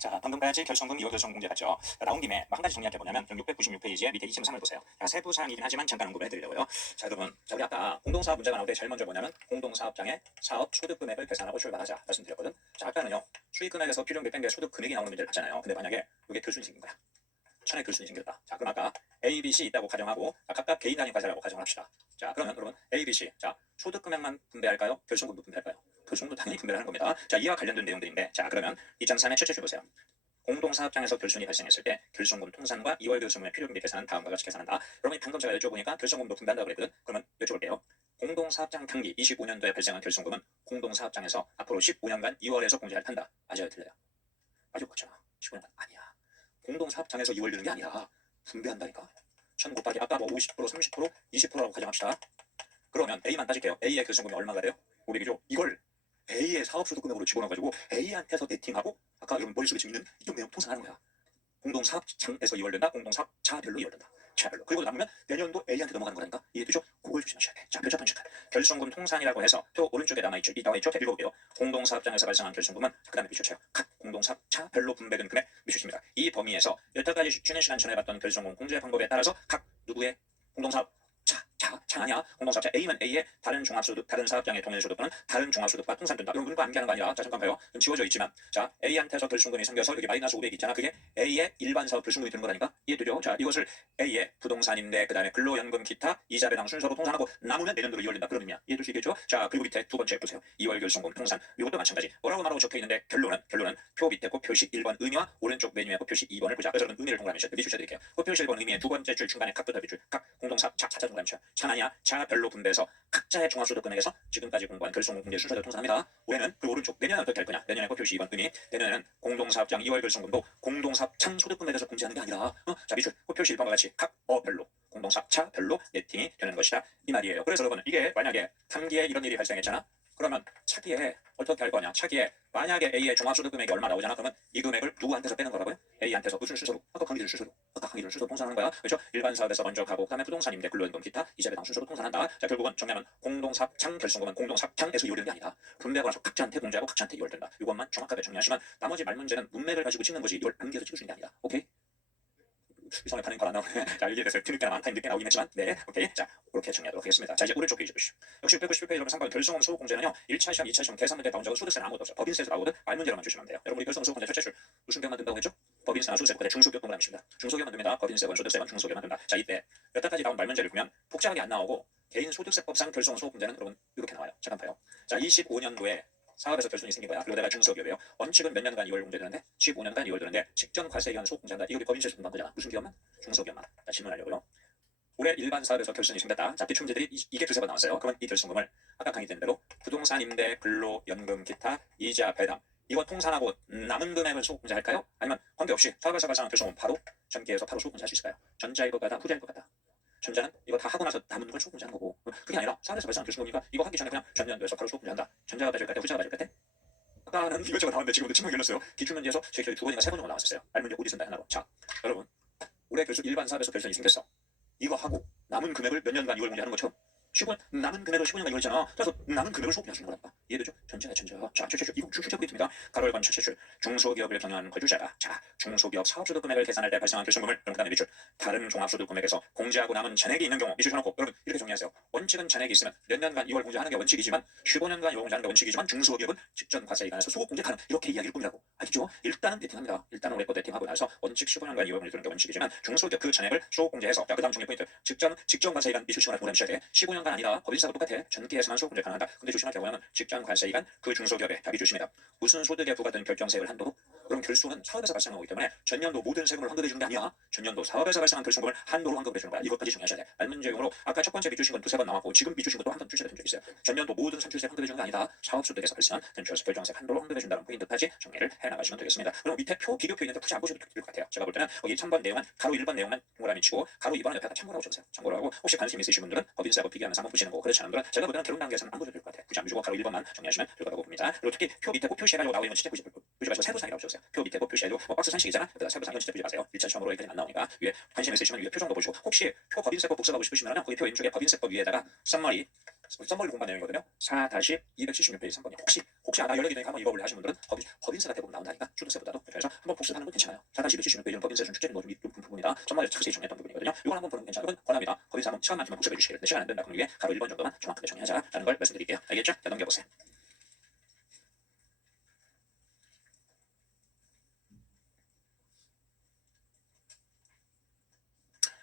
자, 방금까지 결손금, 이월 결손 공제 봤죠? 나온 김에 한 가지 정리할 게 뭐냐면 696페이지에 밑에 2.3을 보세요. 자, 세부 사항이긴 하지만 잠깐 언급을 해드리려고요. 자, 여러분, 자, 우리 아까 공동사업 문제가 나올 때 제일 먼저 뭐냐면 공동사업장의 사업 소득 금액을 계산하고 출발하자 말씀드렸거든. 자, 아까는요, 수익 금액에서 필요금액 뺀 게 소득 금액이 나오는 문제를 봤잖아요. 근데 만약에 이게 교순이 생긴 거야. 천의 교순이 생겼다. 자, 그럼 아까 A, B, C 있다고 가정하고 각각 개인 단위 과세라고 가정을 합시다. 자, 그러면 여러분 A, B, C. 자, 소득 금액만 분배할까요? 결손금도 분배할까요? 결손금도 당연히 분배를 하는 겁니다. 자, 이와 관련된 내용들인데, 자, 그러면 2.3의 첫째 줄 보세요. 공동사업장에서 결손이 발생했을 때 결손금 통산과 2월 결손금의 필요금액 계산은 다음과 같이 계산한다. 여러분이 방금 제가 여쭤보니까 결손금도 분배한다고 그랬거든. 그러면 여쭤볼게요. 공동사업장 당기 25년도에 발생한 결손금은 공동사업장에서 앞으로 15년간 2월에서 공제할 판다. 맞아요, 틀려요? 맞을 것 같잖아. 15년간 아니야. 공동사업장에서 2월 드는 게 아니라 분배한다니까. 1000 곱하기 아까 뭐 50%, 30%, 20%라고 가정합시다. 그러면 A만 따질게요. A의 결손금이 얼마가 돼요? 500이죠. 이걸 A의 사업소득금액으로 집어넣어가지고 A한테서 네팅하고 아까 여러분 머릿속에 지금 있는 이쪽 내용 통상하는 거야. 공동사업장에서 2월 된다. 공동사업자별로 2월 된다. 차별로. 그리고 남으면 내년도 A한테 넘어가는 거라니까. 이해되죠? 그걸 조심하셔야 돼. 자, 표자판 체크. 결손금 통산이라고 해서 표 오른쪽에 남아있죠. 이 나와 있죠. 읽어볼게요. 공동사업장에서 발생한 결손금은 그 다음에 미쳐쳐요. 각 공동사업자별로 분배된 금액 미쳐집니다. 이 범위에서 여태까지 쉬는 시간 전에 봤던 결손금 공제 방법에 따라서 각 누구의 공동사업 자 아니야. 공동사업자 A면 A의 다른 종합소득, 다른 사업장의 동일소득은 다른 종합소득과 통산된다. 이런 문과 암기하는 거 아니라 자 잠깐 봐요. 좀 지워져 있지만 자 A한테서 결손금이 생겨서 여기 마이너스 500 있잖아. 그게 A의 일반 사업 결손금이 되는 거라니까. 이해되죠? 자 이것을 A의 부동산인데 그 다음에 근로연금 기타 이자 배당 순서로 통산하고 남으면 내년도로 2월 된다. 그런 의미야. 이해될 수 있겠죠? 자 그리고 밑에 두 번째 보세요. 2월 결손금 통산. 이것도 마찬가지. 뭐라고 말하고 적혀 있는데 결론은 표 밑에 꼭 표시 1번 의미와 오른쪽 메뉴에 꼭 표시 2번을 보자. 그래서 여러분 의미를 동그라미 주셔드릴게요. 꼭 표시 1번 의미의 두 번째 줄 중간에 각부터 줄 각 공동사업자 자자 동그라미 쳐. 차나냐 자별로 분배해서 각자의 종합소득 금액에서 지금까지 공부한 결손금 공제 순서대로 통산합니다. 올해는 그 오른쪽 내년은 어떻게 할 거냐? 내년에 꼭 표시 2번 의미. 내년에는 공동사업장 2월 결손금도 공동사업장 소득 금액에서 공제하는 게 아니라 자 밑줄 꼭 표시 1번과 같이 각 어별로 공동사업자별로 네팅이 되는 것이다 이 말이에요. 그래서 여러분 이게 만약에 단기에 이런 일이 발생했잖아. 그러면 차기에 어떻게 할 거냐? 차기에 만약에 A의 종합소득 금액이 얼마 나오잖아. 그러면 이 금액을 누구한테서 빼는 거라고요? A한테서 무슨 순서로? 아까 강의준 순서로. 아까 강의준 순서로 통산하는 거야. 그렇죠? 일반 사업에서 먼저 가고 그다음에 부동산 임대 근로연금 기타 이자 배당 순서로 통산한다. 자 결국은 정리하면 공동사업장 결손금은 공동사업장에서 이월되는 게 아니다. 분배하고 각자한테 공제하고 각자한테 이월된다. 이것만 정확하게 정리하시면 나머지 말 문제는 문맥을 가지고 찍는 것이 이걸 암기해서 찍을 수 있는 게 아니다. 오케이? 이상하게 반응 안 나오네. 자, 이게 돼서 뒤늦게 나면 타임 늦게 나오긴 했지만, 네, 오케이. 자, 이렇게 정리하도록 하겠습니다. 자, 이제 오른쪽 페이지 보시죠. 역시 691페이지 여러분 3번 결손금 소득 공제는요, 1차 시험, 2차 시험 계산 문제 나온 적은 소득세는 아무것도 없어요. 법인세에서 나오든 말 문제로만 주시면 돼요. 여러분, 우리 결손금 소득 공제 첫째 줄 무슨 병만 든다고 했죠? 법인세나 소득세, 그때 중소기업 동그라미입니다. 중소기업만 듭니다. 법인세건 소득세건 중소기업만 든다. 자, 이때 여태까지 나온 말 문제를 보면 복잡하게 안 나오고 개인소득세법상 결손금 소득 공제는 여러분 이렇게 나와요. 잠깐 봐요. 자, 25년도에 사업에서 결손이 생긴 거야. 그리고 내가 중소기업이에요. 원칙은 몇 년간 2월 공제되는데 15년간 2월 되는데 직전 과세 기간 소득 공제한다. 이거 법인세 소득 거잖아. 무슨 기업만? 중소기업만. 자, 질문하려고요. 올해 일반 사업에서 결손이 생겼다. 자, 기출 문제들이 이게 두세 번 나왔어요. 그러면 이 결손금을 아까 강의된 대로 부동산 임대, 근로, 연금, 기타, 이자, 배당 이거 통산하고 남은 금액을 소득 공제할까요? 아니면 관계없이 사업에서 발생한 결손금 바로 전기에서 바로 소득 공제할 수 있을까요? 전자일 것 같다, 후자일 것 같다. 전자는 이거 다 하고 나서 남은 걸 소득 공제하는 거고 그게 아니라 사업에서 발생한 결손금이니까 이거 하기 전에 그냥 전년도에서 바로 소득 공제한다. 전자가 맞을 것 같아, 후자가 맞을 것 같아? 아까는 이것저것 나왔는데 지금도 침묵이 흘렀어요. 기출문제에서 제 기억에 두 번인가 세 번 정도 나왔었어요. 알문제 어디 쓴다 하나로. 자, 여러분 올해 결손 일반 사업에서 결손이 생겼어. 이거 하고 남은 금액을 몇 년간 2월 공제하는 것처럼 15년 남은 금액을 15년간 이월잖아. 그래서 남은 금액을 소득 공제하는 거라니까. 이해되죠? 전자야 전자. 자, 최초출 이거 출제 포인트입니다. 가로열건 최초출 중소기업을 경영하는 거주자가 자 중소기업 사업소득 금액을 계산할 때 발생한 결손금을 그다음에 밑줄 다른 종합소득 금액에서 공제하고 남은 잔액이 있는 경우 밑줄 쳐놓고 여러분 이렇게 정리하세요. 원칙은 잔액이 있으면 몇 년간 2월 공제하는 게 원칙이지만 15년간 2월 공제하는 게 원칙이지만 중소기업은 직전 과세 기간에서 소득 공제 가능 이렇게 이야기를 꾸미라고. 알겠죠? 일단은 네팅합니다. 일단은 올해 거 네팅하고 나서 원칙 15년간 2월 공제 되는 게 원칙이지만 중소기업 그 잔액을 소득 공제해서 자 그다음 정리 포인트 직전 과세 기간 밑줄 치거나 동그라미 쳐야 돼. 15년간 아니라 법인세하고 똑같아. 전기에서만 소득 공제 가능하다. 근데 조심할 게 뭐냐면 직전 과세 기간 그 중소기업에 답이 조심이다. 무슨 소득에 부과된 결정세율 한도로 그럼 결손은 사업에서 발생한 거기 때문에 전년도 모든 세금을 환급해 주는 게 아니야. 전년도 사업에서 발생한 결손금을 한도로 환급해 주는 거야. 이것까지 정리하셔야 돼. 말문제용으로 아까 첫 번째 밑주신 건 두세 번 나왔고 지금 밑주신 것도 한 번 출시가 된 적이 있어요. 전년도 모든 산출세 환급해 주는 게 아니다. 사업소득에서 발생한 산출세 결정세 한도로 환급해 준다는 포인트까지 정리를 해 나가시면 되겠습니다. 그럼 밑에 표 비교표 있는데 굳이 안 보셔도 될 것 같아요. 제가 볼 때는 거기 3번 내용만 가로 1번 내용만 동그라미 치고 가로 2번은 옆에다 참고라고 적으세요. 참고로 하고 혹시 관심 있으신 분들은 법인세하고 비교하면서 한번 보시는 거고 그렇지 않은 분들은 제가 볼 때는 결론 단계에서는 안 보셔도 될 것 같아요. 굳이 안 보시고 가로 1번만 정리하시면 될 거라고 봅니다. 그리고 특히 표 밑에 꼭 표시해가지고 나오는 건 진짜 보지 마시고 세부상이라고 적으세요. 표 밑에 꼭 표시해도 뭐 박스 산식이잖아. 그다음 세부상은 진짜 보지 마세요. 1차 시험으로 여기까지 안 나오니까 위에 관심 있으시면 위에 표 정도 보시고 혹시 표 법인세법 복습하고 싶으시면 거기 표 왼쪽에 법인세법 위에다가 썸머리 공부한 내용이거든요. 4-276페이지 3번이 혹시 나 연락이 되니까 한번 읽어볼래 하시는 분들은 법인세 같아 보면 나온다니까. 소득세보다도 그래서 한번 한번 복습하는 건 괜찮아요. 4-276페이지는 법인세 출제는 뭐좀 높은 부분이다. 전반에 자세히 정리했던 부분이거든요. 이걸 한번 보는 건 괜찮은 건 권합니다. 거기서 한번 시간만 주면 복습해 주시길. 근데 시간 안 된다. 그럼 위에 가로 1번 정도만 정확하게 정리하자라는 걸 말씀드릴게요. 알겠죠? 자, 넘겨보세요.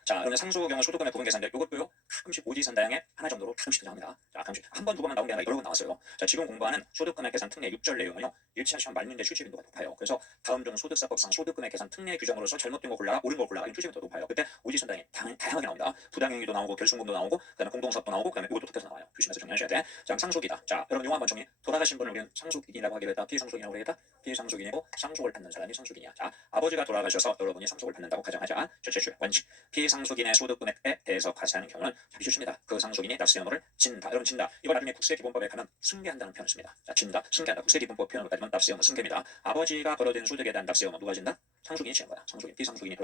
자, 그러면 상수경우 소득금의 부분 계산인데 이것도요 가끔씩 오지선다형의 하나 정도로 가끔씩 나옵니다. 자, 가끔씩 한 번 두 번만 나온 게 아니라 여러 번 나왔어요. 자, 지금 공부하는 소득금액 계산 특례 6절 내용은요 1차 시험 말문제 출제 빈도가 높아요. 그래서 다음 중 소득세법상 소득금액 계산 특례 규정으로서 잘못된 거 골라라, 옳은 거 골라라, 이 출제 빈도가 높아요. 그때 오지선다형이 다양하게 나옵니다. 부당행위도 나오고 결승금도 나오고 그다음에 공동사업도 나오고 그다음에 이것도 덮여서 나와요. 조심해서 정리하셔야 돼. 자, 상속이다. 자, 여러분 이거 한번 정리. 돌아가신 분을 우리는 상속인이라고 하기로 했다. 피상속인이라고 하겠다. 피상속인이고 상속을 받는 사람이 상속인이야. 자, 아버지가 돌아가셔서 여러분이 상속을 받는다고 가정하자. 첫째 원칙. 피상속인의 소득금액에 대해서 과세하는 경우는 비쇼입니다. 그 상속인이 납세 의무를 진다. 여러분 진다. 이걸 나중에 국세기본법에 가면 승계한다는 표현을 씁니다. 자, 진다, 승계한다. 국세기본법 표현으로 따지면 납세 의무 승계입니다. 아버지가 벌어들인 소득에 대한 납세 의무 누가 진다? 상속인이 지는 거야. 상속인, 피상속인이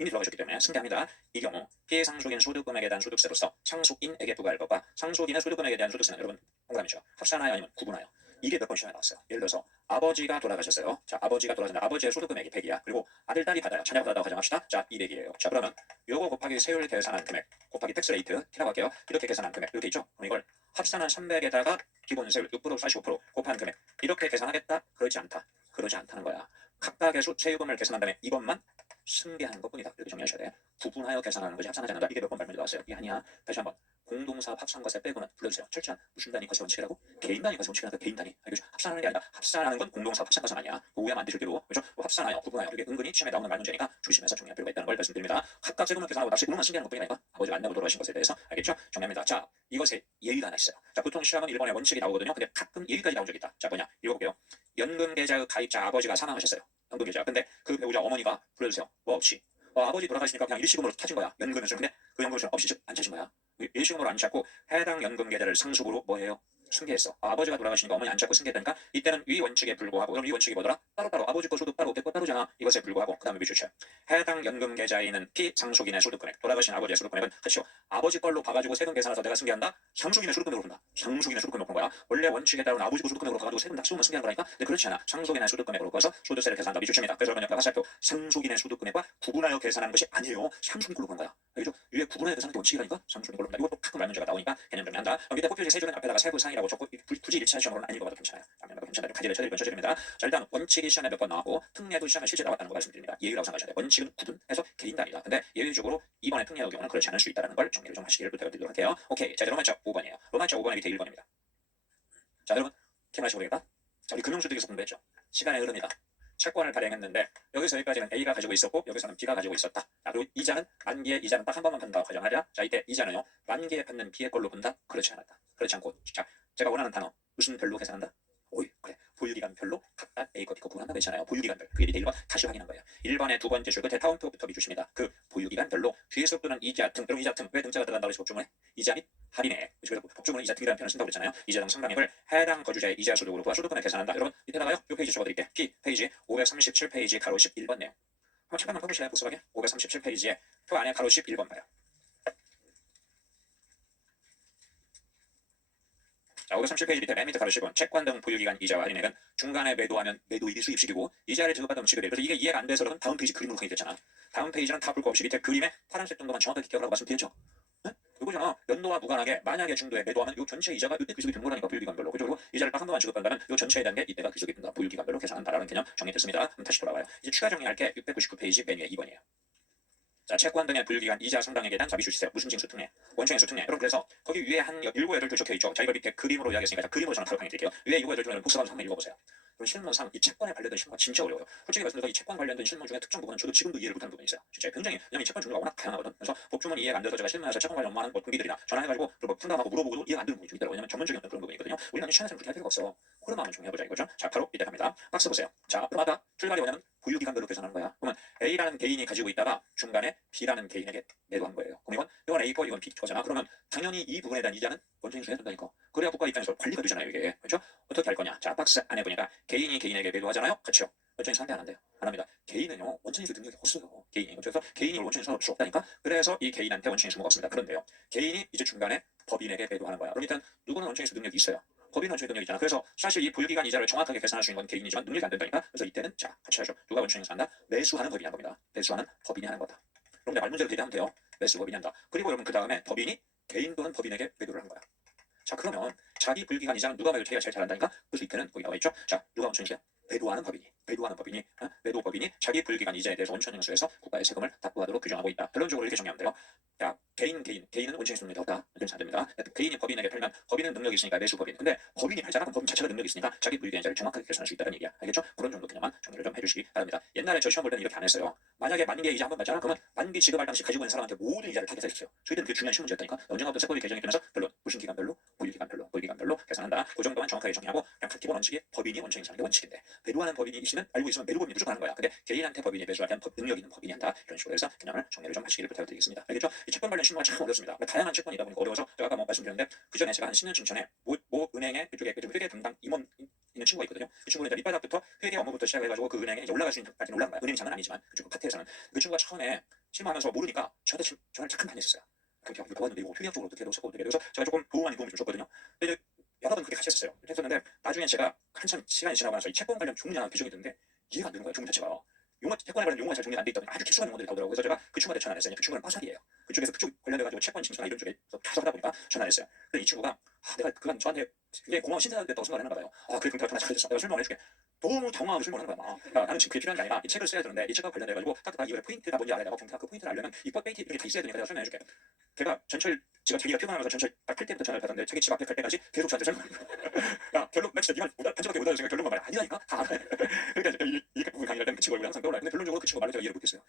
이미 돌아가셨기 때문에 승계합니다. 이 경우 피상속인 소득금액에 대한 소득세로서 상속인에게 부과할 것과 상속인의 소득금액에 대한 소득세는 여러분 동감이죠. 합산하여 아니면 구분하여. 이게 몇 번 시험에 나왔어요. 예를 들어서 아버지가 돌아가셨어요. 자, 아버지가 돌아가셨는데 아버지의 소득금액이 100이야. 그리고 아들, 딸이 받아요. 자녀가 받았다고 가정합시다. 자, 200이에요. 자, 그러면 요거 곱하기 세율 계산한 금액 곱하기 텍스레이트 T라고 할게요. 이렇게 계산한 금액 이렇게 있죠. 그럼 이걸 합산한 300에다가 기본 세율 6% 45% 곱한 금액 이렇게 계산하겠다? 그러지 않다. 그러지 않다는 거야. 각각의 세율금을 계산한 다음에 이것만 승계하는 것뿐이다. 이렇게 정리하셔야 돼. 구분하여 계산하는 것이 합산하지 않는다. 이게 몇 번 말문제 나왔어요. 이게 아니야. 다시 한번. 공동사업 합산과세 빼고는 불러주세요. 철저한 무슨 단위 과세 원칙이라고? 개인 단위 과세 원칙이라고. 개인 단위. 알겠죠? 합산하는 게 아니라 합산하는 건 공동사업 합산과세는 아니야. 오해하면 안 되실 대로. 그렇죠? 합산하여 구분하여 이게 은근히 시험에 나오는 말문제니까 조심해서 정리할 필요가 있다는 걸 말씀드립니다. 각각 세금을 계산하고 납세 의무만 승계하는 것뿐이니까 아버지가 안 내고 돌아가신 것에 대해서 알겠죠? 정리합니다. 자, 이것에 예의가 하나 있어요. 자, 보통 시험은 1번에 원칙이 나오거든요. 근데 가끔 예의까지 나온 적이 있다. 자, 뭐냐? 읽어볼게요. 연금계좌의 가입자 아버지가 사망하셨어요. 연금계좌. 근데 그 배우자 어머니가 불러주세요. 뭐 없이. 아버지 돌아가시니까 그냥 일시금으로 찾은 거야. 연금을 쓰는데 그 연금을 없이 안 찾은 거야. 일시금으로 안 찾고 해당 연금 계좌를 상속으로 뭐예요? 승계했어. 아버지가 돌아가시니까 어머니 안 찾고 승계했다니까 이때는 위 원칙에 불구하고 그럼 위 원칙이 뭐더라? 따로따로 아버지 거 소득 따로 내 거 따로잖아. 이것에 불구하고 그 다음에 비추쳐. 해당 연금 계좌에 있는 피상속인의 소득금액 돌아가신 아버지의 소득금액은 그렇죠. 아버지 걸로 봐가지고 세금 계산해서 내가 승계한다? 상속인의 소득금액으로 본다. 상속인의 소득금액으로 본 거야. 원래 원칙에 따른 아버지 거 소득금액으로 봐가지고 세금 납세금을 승계하는 거라니까. 근데 그렇지 않아. 상속인의 소득금액으로 봐서 소득세를 계산한다. 비추칩니다. 그래서 여러분 옆에 화살표 상속인의 소득금액과 구분하여 계산하는 것이 아니에요. 상속인 걸로 본 거야. 알겠죠? 위에 구분하여 계산하는 게 원칙이라니까. 상속인 걸로 본다. 이것도 가끔 말문제가 나오니까 개념 정리한다. 밑에 곱표지 세 줄은 앞에다가 세부 상이라고 적고 굳이 1차 시험으로는 안 읽어봐도 괜찮아요. 괜찮아요. 가지를 쳐드리면 쳐드립니다. 자, 일단 원칙이 시험에 몇 번 나왔고 특례도 시험에 실제 나왔다는 거 말씀드립니다. 예의라고 생각하셔야 돼요. 원칙은 구분해서 개인 단위다. 근데 예외적으로 이번에 특례의 경우는 그렇지 않을 수 있다는 걸 정리를 좀 하시기를 부탁드리도록 할게요. 오케이. 자, 이제 로마자 5번이에요. 로마자 5번의 밑에 1번입니다. 자, 여러분 기억하시고 그러겠다. 자, 우리 금융소득에서 공부했죠. 시간의 흐름이다. 채권을 발행했는데 여기서 여기까지는 A가 가지고 있었고 여기서는 B가 가지고 있었다. 자, 그리고 이자는 만기의 이자는 딱 한 번만 판다고 가정하자. 자, 이때 이자는요 만기에 받는 B의 걸로 본다? 그렇지 않았다. 그렇지 않고 자, 제가 원하는 단어 무슨 별로 계산한다? 오이 그래. 보유기간별로 각각 A 거 B 거 구분한다고 했잖아요. 보유기간별. 그게 밑에 1번 다시 확인한 거예요. 1번의 두 번째 줄 끝에 타운표부터 비주십니다. 그 보유기간별로 뒤에서 또는 이자 등 그럼 이자 등 왜 등자가 들어간다고 해서 법조문에 이자 및 할인액 그래서 법조문에 이자 등이라는 표현을 쓴다고 그랬잖아요. 이자 등 상당액을 해당 거주자의 이자 소득으로 부과 소득금액 계산한다. 여러분 밑에다가요. 이 페이지 적어드릴게요. P 페이지 537페이지 가로 11번 내용. 한번 잠깐만 펴보실래요? 복습하게 537페이지에 표 안에 가로 11번 봐요. 자, 537페이지 밑에 맨 밑에 가로 10번 채권 등 보유기간 이자와 할인액은 중간에 매도하면 매도일이 수입식이고 이자를 지급받으면 지급일. 그래서 이게 이해가 안 돼서 여러분 다음 페이지 그림으로 가게 됐잖아. 다음 페이지는 다 볼 거 없이 밑에 그림에 파란색 정도만 정확하게 기억하라고 말씀드렸죠. 네? 이거잖아. 연도와 무관하게 만약에 중도에 매도하면 이 전체 이자가 이때 귀속이 된 거라니까 보유기간별로. 그리고 이자를 딱 한 번만 지급한다면 이 전체에 대한 게 이때가 귀속이 된다. 보유기간별로 계산한다라는 개념 정리됐습니다. 그럼 다시 돌아와요. 이제 추가 정리할 게 699페이지 맨 위에 2번이에요. 자, 채권 등의 보유기간 이자 상당액에 대한 자비수시세 무슨 징수 특례 원청인수 특례 여러분 그래서 거기 위에 한 7, 8줄 적혀있죠. 자, 이걸 밑에 그림으로 이야기했으니까 자, 그림으로 저는 바로 강의드릴게요. 위에 7, 8줄은 복습하면서 한번 읽어보세요. 그럼 실무상 이 채권에 관련된 실무가 진짜 어려워요. 솔직히 말씀드려서 이 채권 관련된 실무 중에 특정 부분은 저도 지금도 이해를 못하는 부분이 있어요. 진짜 굉장히 왜냐면 이 채권 종류가 워낙 다양하거든. 그래서 법조문 이해가 안 돼서 제가 실무에서 채권 관련 업무하는 뭐 동기들이나 전화해가지고 그리고 상담하고 물어보고도 이해가 안 되는 부분이 좀 있더라고요. 왜냐면 전문적인 어떤 그런 부분이거든요. 우리는 시간에서 그렇게 할 필요가 없어. 흐름만 정리해보자 이거죠. 자, 바로 이때 갑니다. 박스 보세요. 자, 그럼 아까 출발이 뭐냐면 보유기간별로 계산하는 거야. 그러면 A라는 개인이 가지고 있다가 중간에 B라는 개인에게 매도한 거예요. 그럼 이건 A 거 이건 B 거잖아. 그러면 당연히 이 부분에 대한 이자는 원천인수 해야 된다니까. 그래야 국가 입장에서 관리가 되잖아요 이게. 그렇죠? 어떻게 할 거냐. 자, 박스 안에 보니까 개인이 개인에게 매도하잖아요. 그렇죠? 원천인수 한대 안 한대요. 안 합니다. 개인은요 원천인수 능력이 없어요. 개인이. 그래서 개인이 원천인수 할 수 없다니까. 그래서 이 개인한테 원천인수가 없습니다. 그런데요 개인이 이제 중간에 법인에게 매도하는 거야. 그럼 일단 누구는 원천인수 능력이 있어요. 법인 원천의 능력이 있잖아. 그래서 사실 이 보유기간 이자를 정확하게 계산할 수 있는 건 개인이지만 능력이 안 된다니까. 그래서 이때는 자 같이 하죠. 누가 원천 행사한다? 매수하는 법인이 하는 겁니다. 매수하는 법인이 하는 거다. 그럼 말 문제로 대비하면 돼요. 매수 법인이 한다. 그리고 여러분 그 다음에 법인이 개인 또는 법인에게 매도를 한 거야. 자 그러면 자기 보유기간 이자는 누가 매도를 제일 잘한다니까? 그래서 이때는 거기 나와 있죠. 자 누가 원천행수야? 매도하는 법인이 매도 법인이 자기 보유기간 이자에 대해서 원천행수해서 국가의 세금을 납부하도록 규정하고 있다. 결론적으로 이렇게 정리하면 돼요. 야 개인은 원천행수 능력이 없다. 이렇게 안 됩니다. 개인이 법인에게 팔면 법인은 능력이 있으니까 매수 법인. 근데 법인이 팔잖아. 그럼 법인 자체가 능력이 있으니까 자기 보유기간 이자를 정확하게 계산할 수 있다는 얘기야. 알겠죠? 그런 정도 그냥만 정리를 좀 해주시기 바랍니다. 옛날에 저 시험 볼 때는 이렇게 안 했어요. 만약에 만기 이자 한번 받잖아. 그러면 만기 지급할 당시 가지고 있는 사람한테 모든 이자를 다 계산했어요. 저희들은 그게 중요한 신문제였다니까. 언젠가부터 세법이 개정이 되면서 별로 무신기간별로 보유기간별로 계산한다. 그 정도만 정확하게 정리하고 그냥 기본 원칙이 법인이 원천 행사하는 게 원칙인데 매도하는 법인이 있으면 알고 있으면 매도 법인이 무조건 하는 거야. 근데 개인한테 법인이 매수할 때는 능력 있는 법인이 한다. 이런 식으로 해서 그냥을 정리를 좀 하시기를 부탁드리겠습니다. 알겠죠? 이 채권 관련 신문가 참 어렵습니다. 다양한 채권이다 보니까 어려워서 제가 아까 말씀드렸는데 그 전에 제가 한 10년쯤 전에 모 은행에 그쪽에 회계 담당 임원 있는 친구가 있거든요. 그 친구는 이제 밑바닥부터 회계 업무부터 시작해가지고 그 은행에 이제 올라갈 수 있는 까지는 올라간 거야. 은행장은 아니지만 그쪽 파트에서는 그 친구가 처음에 실무하면서 모르니까 저한테 전화를 잠깐 많이 했었어요. 그렇게 이거 왔는데 이거 회계학적으로 어떻게 해야 되고 어떻게 해야 되고 그래서 제가 조금 도움을 좀 줬거든요. 근데 여러 번 그렇게 같이 했었는데 나중에 제가 한참 시간이 지나고 나서 이 채권 관련 종문이 하나 규정이 됐는데 이해가 안 되는 거예요. 종문 자체가. 채권에 관련 용어가 잘 정리가 안 돼 있다 보니 아주 기술한 용어들이 나오더라고요. 그래서 제가 그 친구한테 전화를 했어요. 그 친구는 빠삭이에요. 그쪽에서 그쪽 관련돼가지고 채권 심사나 이런 쪽에 계속 하다 보니까 전화를 했어요. 그래서 이 친구가 내가 그간 저한테 굉장히 고마운 신세가 됐다고 생각을 했나 봐요. 그래 그럼 전화 잘해줬어. 내가 설명을 해줄게. 너무 당황하고 설명을 하는 거야. 막. 나는 지금 그게 필요한 게 아니라 이 책을 써야 되는데 이 책과 관련돼가지고 딱 이거의 포인트가 뭔지 알아야 되고 그 포인트를 알려면 이 포인트 이렇게 다 있어야 되니까 내가 설명해줄게. 걔가 전철 지가 자기가 피곤하면서 전철 딱 탈 때부터 전화를 받았는데 자기 집 앞에 갈 때까지 계속 저한테 설명을 야 결론 나 진짜 네가 반지밖에 못 알아주니까 결론만 말해. 아니라니까 다 알아. 그러니까 이 부분 강의를 때는 그 친구 얼굴이 항상 떠올라요. 근데 결론적으로 그 친구 말로 제가 이해를 못했어요.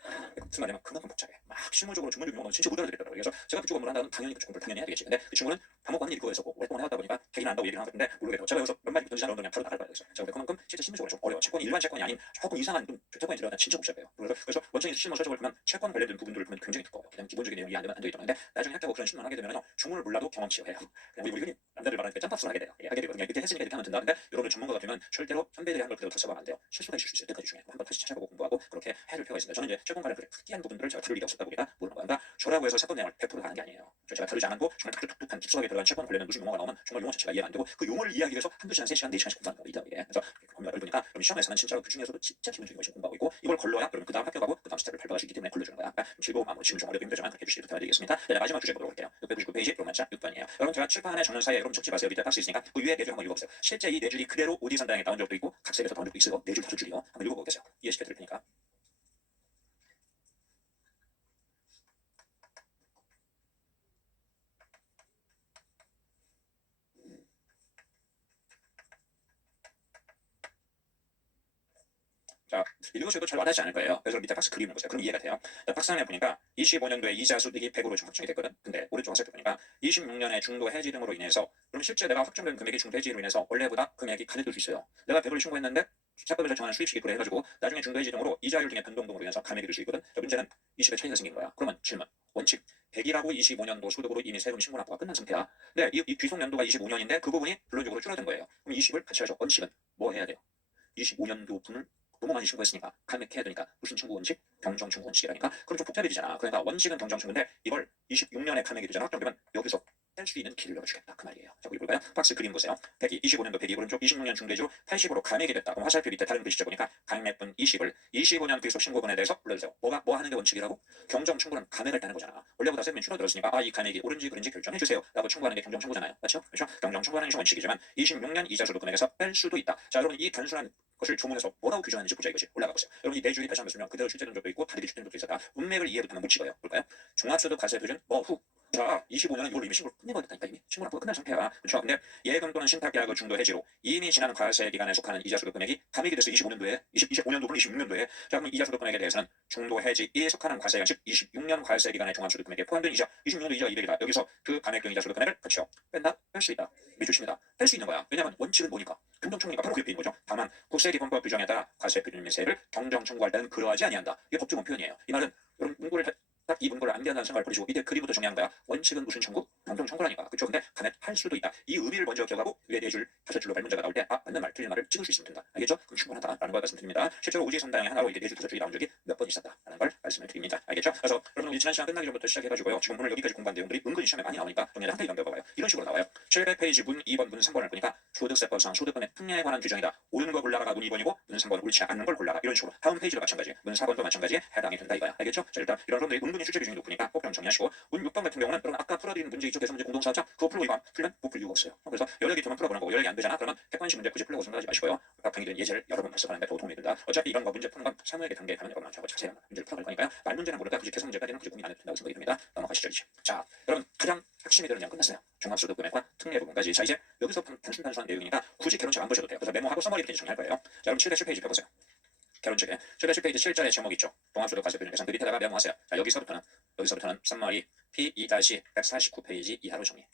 무슨 말이냐면 그만큼 복잡해. 막 실무적으로 중문적 용어는 진짜 못 알아듣겠더라고요. 그래서 제가 그쪽 업무를 한다면 당연히 그쪽 공부를 당연히 해야 되겠지. 근데 그 친구는 밥 먹고 하는 일이 그거였었고 오랫동안 해왔다 보니까 자기는 안다고 얘기를 하는데 모르겠고 제가 여기서 몇 마디 던지자면 그냥 바로 나갈 거야. 제가 그만큼 실제 실무적으로 좀 어려워. 채권이 일반 채권이 아닌 조금 이상한 좀 채권이 들어가면 진짜 복잡해요. 그래서 원천의 실무 설정을 보면 채권 관련된 부분들을 보면 굉장히 두꺼워요. 그냥 기본적인 내용이 안 되면 안 되겠죠. 근데 나중에 학교하고 그런 실무를 하게 되면요 중문을 몰라도 경험치여해요. 그냥 우리 흔히 남자들 말하는 그 짬밥술을 하게 돼요. 하게 되거든요. 이렇게 했으니까 이렇게 하면 된다. 근데 여러분들 전문가가 되면 절대로 선배들이 한 걸 그대로 다 써가면 안 돼요. 실수가 있을 수 있어요. 끝까지 중요해요. 한번 다시 찾아보고 공부하고 그렇게 해야 될 필요가 있습니다. 저는 이제 채권 관련 그렇게 특이한 부분들을 제가 다룰 리가 없었다 보니까 모르는 거야. 그러니까 저라고 해서 사건 내용을 100% 하는 게 아니에요. 제가 다루지 않고 정말 독특한 깊숙하게 들어간 채권 관련된 무슨 용어가 나오면 정말 용어 자체가 이해가 안 되고 그 용어를 이해하기 위해서 한두 시간, 3시간, 4시간씩 공부하는 겁니다. 이게. 그래서 법률을 보니까 그럼 시험에서는 진짜로 그 중에서도 진짜 기본적인 것이 공부하고 있고 이걸 걸러야 그러면 그 다음 학교 가고 그 다음 스텝을 밟아갈 수 있기 때문에 걸러주는 거야. 그러니까 즐거운 마음으로 지금 좀 어렵고 힘들지만 그렇게 해주시기 부탁드리겠습니다. 네, 마지막 주제 보도록 할게요. 699페이지 로마자 6번이에요. 여러분 제가 출판에 적는 사이에 여러분 적지 마세요. 밑에 박스 있으니까 그 위에 네 줄 한번 읽어보세요. 실제 이 네 줄이 그대로 오디선당에 나온 적도 있고 각색에서 나온 적도 있어요. 네 줄, 5줄이요. 한번 읽어보겠어요. 이해시켜 드릴 테니까. 자, 읽으셔도 잘 와닿지 않을 거예요. 그래서 밑에 박스 그림을 보세요. 그럼 이해가 돼요. 자, 박스 안에 보니까 25년도에 이자 수익이 100으로 좀 확정이 됐거든. 근데 오른쪽 화살표 보니까 26년에 중도 해지 등으로 인해서 그럼 실제 내가 확정된 금액이 중도 해지로 인해서 원래보다 금액이 가득될 수 있어요. 내가 100을 신고했는데 사법에서 정하는 수입식 2% 해가지고 나중에 중도 해지 등으로 이자율 등의 변동 등으로 인해서 감액이 될 수 있거든. 자, 문제는 20의 차이가 생긴 거야. 그러면 질문. 원칙. 100이라고 25년도 소득으로 이미 세금 신고 납부가 끝난 상태야. 근데 이 귀속 연도가 25년인데 그 부분이 결론적으로 줄어든 거예요. 그럼 20을 같이 하죠. 원칙은 뭐 해야 돼요? 25년도 분을 너무 많이 신고했으니까 감액해야 되니까 무슨 청구 원칙? 경정 청구 원칙이라니까. 그럼 좀 복잡해지잖아. 그러니까 원칙은 경정 청구인데 이걸 26년에 감액이 되잖아. 확정되면 여기서 뗄 수 있는 길을 열어주겠다 그 말이에요. 자, 우리 볼까요? 박스 그림 보세요. 100이 25년도 100이 오른쪽 26년 중대지로 80으로 감액이 됐다. 그럼 화살표 밑에 다른 글씨자 보니까 감액분 20을 25년 귀속 신고분에 대해서 불러주세요. 뭐 하는 게 원칙이라고? 경정 청구는 감액을 따는 거잖아. 원래보다 세금이 줄어들었으니까 이 감액이 옳은지 그른지 결정해 주세요. 라고 청구하는 게 경정 청구잖아요. 맞죠? 그렇죠? 경정 청구하는 것이 원칙이지만 26년 이자 소득 금액에서 뺄 수도 있다. 자, 여러분 이 단순한 것을 조문에서 뭐라고 규정하는지 보자 이것이. 올라가 보세요. 여러분 이 네 줄이 다시 한번 설명. 그대로 출제된 적도 있고 다르게 출제된 적도 있었다. 문맥을 이해 못하면 못 찍어요. 볼까요? 종합소득 과세 표준 후. 자, 25년은 이걸로 이미 신고를 끝내버렸다니까. 이미 신고 납부가 끝난 상태야. 그렇죠? 근데 예금 또는 신탁계약의 중도 해지로 이미 지난 과세 기간에 속하는 이자 소득 금액이 감액이 됐어. 25년도에 25년도 물론 26년도에. 자, 그럼 이자 소득 금액에 대해서는 중도 해지에 속하는 과세가 즉 26년 과세 기간의 종합소득 금액에 포함된 이자 26년도 이자가 200이다. 여기서 그 감액된 이자 소득 금액을 그렇죠. 뺀다? 뺄 수 있다. 미주십니다. 뺄 수 있는 거야. 왜냐하면 원칙은 뭐니까? 경정청구니까 바로 그게 있는 거죠. 다만 국세기본법 규정에 따라 과세 표준 및 세를 경정 청구할 때는 그러하지 아니한다. 이게 법조문 표현이에요. 이 말은 여러분 문구를 딱 이 문구를 암기한다는 생각을 버리시고 밑에 그림부터 정리한 거야. 원칙은 무슨 청구? 방송 청구라니까. 그렇죠? 근데 가면 할 수도 있다. 이 의미를 먼저 기억하고 위에 4줄, 5줄로 말문제가 나올 때 맞는 말, 틀린 말을 찍을 수 있으면 된다. 알겠죠? 그럼 충분하다라는 걸 말씀드립니다. 실제로 오지선다형의 하나로 이렇게 4줄, 5줄이 나온 적이 몇 번 있었다라는 걸 말씀을 드립니다. 알겠죠? 그래서 여러분 우리 지난 시간 끝나기 전부터 시작해가지고요. 지금 오늘 여기까지 공부한 내용들이 은근히 시험에 많이 나오니까 정리를 한 페이지 넘겨봐요. 이런 식으로 나와요. 700페이지 문 2번, 문 3번을 보니까 소득세법상 소득금의 특례에 관한 규정이다. 옳은 거 골라라가 문 2번이고 문 3번은 옳지 않는 걸 골라라. 이런 식으로 다음 페이지도 마찬가지. 문 4번도 마찬가지에 해당이 된다 이거야. 알겠죠? 자, 일단 이런 여러분들이 은근히 출제 비중이 높으니까 꼭 좀 정리하시고 문 6번 같은 경우는 여러분 아까 풀어드린 문제 있죠? 계속 문제 공동사업자 그거 풀고 이거 풀면 못 풀 이유가 없어요. 그래서 여러 개 두면 풀어보는 거고 여러 개 안 되잖아. 그러면 객관식 문제 굳이 풀려고 생각하지 마시고요. 각 평이든 예제를 여러 번 발습하는 데 더 도움이 된다. 어차피 이런 거 문제 푸는 건 사무에게 단계에 가면 여러분 하고 자세한 문제를 풀어갈 거니까요. 말 문제는 모르다 굳이 계속 문제까지는 굳이 고민 안 해도 된다고 생각이 듭니다. 넘어가시죠 이제. 자, 여러분 가장 핵심이 되는 내용 끝났어요. 종합소득금액과 특례 부분까지. 자, 이제 여기서부터 단순한 내용이니까 굳이 개론책 안 보셔도 돼요. 그래서 메모하고 서머리부터 이제 정리할 거예요. 자, 그럼 707페이지 펴보세요. 개론책에 707페이지 7절의 제목 있죠. 종합소득과세 표준 계산 그 밑에다가 메모하세요. 자, 여기서부터는 썸머리 P2-149페이지 이하로 정리.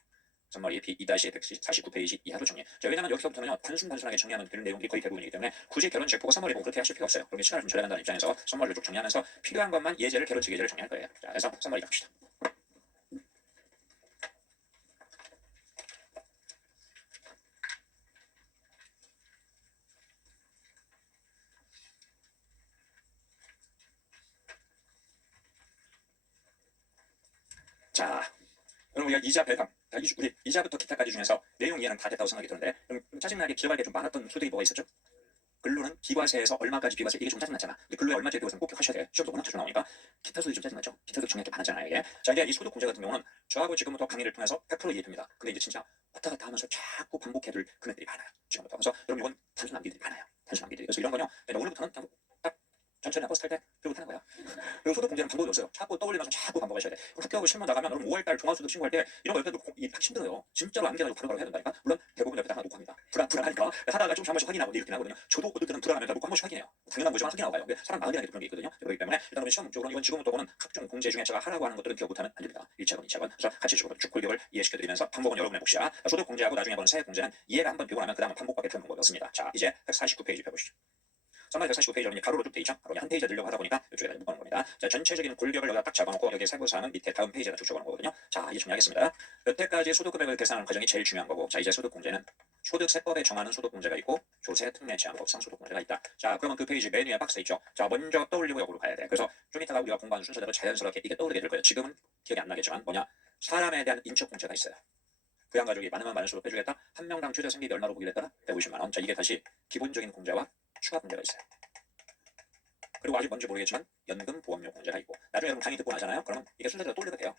썸머리 P2-149페이지 이하로 정리. 자, 왜냐면 여기서부터는요 단순하게 정리하면 되는 내용들이 거의 대부분이기 때문에 굳이 개론책 보고 썸머리 보고 그렇게 하실 필요 없어요. 그렇게 시간을 좀 절약한다는 입장에서 썸머리를 쭉 정리하면서 필요한 것만 예제를 개론책 예제를 정리할 거예요. 자, 그래서 썸머리 갑시다. 자, 여러분 우리가 이자 배당, 우리 이자부터 기타까지 중에서 내용 이해는 다 됐다고 생각이 드는데 그럼 짜증나게 기억하게 좀 많았던 소득이 뭐가 있었죠? 근로는 비과세에서 얼마까지 비과세 이게 좀 짜증났잖아. 근데 근로에 얼마짜리 비과세는 꼭 기억하셔야 돼. 시험도 워낙 자주 나오니까 기타 소득이 좀 짜증나죠. 기타 소득 정리할 게 많았잖아요. 이게. 자, 이제 이 소득 공제 같은 경우는 저하고 지금부터 강의를 통해서 100% 이해됩니다. 근데 이제 진짜 왔다 갔다 하면서 자꾸 반복해야 될 금액들이 많아요. 지금부터. 그래서 여러분 이건 단순 암기들이 많아요. 단순 암기들이. 그래서 이런 거요. 그냥 오늘부터는 그냥 딱 전철이나 버스 탈 때 들고 타는 거야. 그리고 소득 공제는 방법이 없어요. 자꾸 떠올리면서 자꾸 반복하셔야 돼. 학교하고 신문 나가면 여러분 5월달 종합소득 신고할 때 이런 거 옆에 놓고 하기 힘들어요. 진짜로 암기해가지고 바로바로 해야 된다니까. 물론 대부분 옆에다 하나 놓고 합니다. 불안하니까 하다가 좀 한 번씩 확인하고 이렇게 하거든요. 저도 어떨 때는 불안하면 놓고 한 번씩 확인해요. 당연한 거지만 확인하고 가요. 근데 사람 마음이라는 게 그런 게 있거든요. 그렇기 때문에 일단 시험 목적으로 이건 지금부터 보는 각종 공제 중에 제가 하라고 하는 것들은 기억 못하면 안 됩니다. 1차원, 2차원. 그래서 같이 쭉 골격을 이해시켜드리면서 방법은 여러분의 몫이야. 소득 공제하고 나중에 보는 세액 공제는 이해가 한번 되고 나면 그 다음은 반복밖에 되는 방법이었습니다. 자, 이제 149페이지 펴보시죠. 썸머리 149페이지 가로로 쭉 돼 있죠. 가로 한 페이지 늘려고 하다 보니까 이쪽에다 묶어놓은 겁니다. 자, 전체적인 골격을 여기다 딱 잡아놓고 여기 세부사항은 밑에 다음 페이지에다 쭉 적어놓은 거거든요. 자, 이제 정리하겠습니다. 여태까지 소득금액을 계산하는 과정이 제일 중요한 거고, 자, 이제 소득공제는 소득세법에 정하는 소득공제가 있고 조세 특례 제한법상 소득공제가 있다. 자, 그러면 그 페이지 맨 위에 박스 있죠. 자, 먼저 떠올리고 역으로 가야 돼. 그래서 좀 이따가 우리가 공부하는 순서대로 자연스럽게 이게 떠오르게 될 거예요. 지금은 기억이 안 나겠지만 뭐냐, 사람에 대한 인척공제가 있어요. 부양가족이 많으면 많을수록 빼주겠다. 한 명당 최저 생계비 얼마로 보기로 했더라? 150만 원. 자, 이게 다시 기본적인 공제와 추가 공제가 있어요. 그리고 아직 뭔지 모르겠지만 연금 보험료 공제가 있고 나중에 여러분 강의 듣고 나잖아요. 그러면 이게 순서대로 떠올려도 돼요.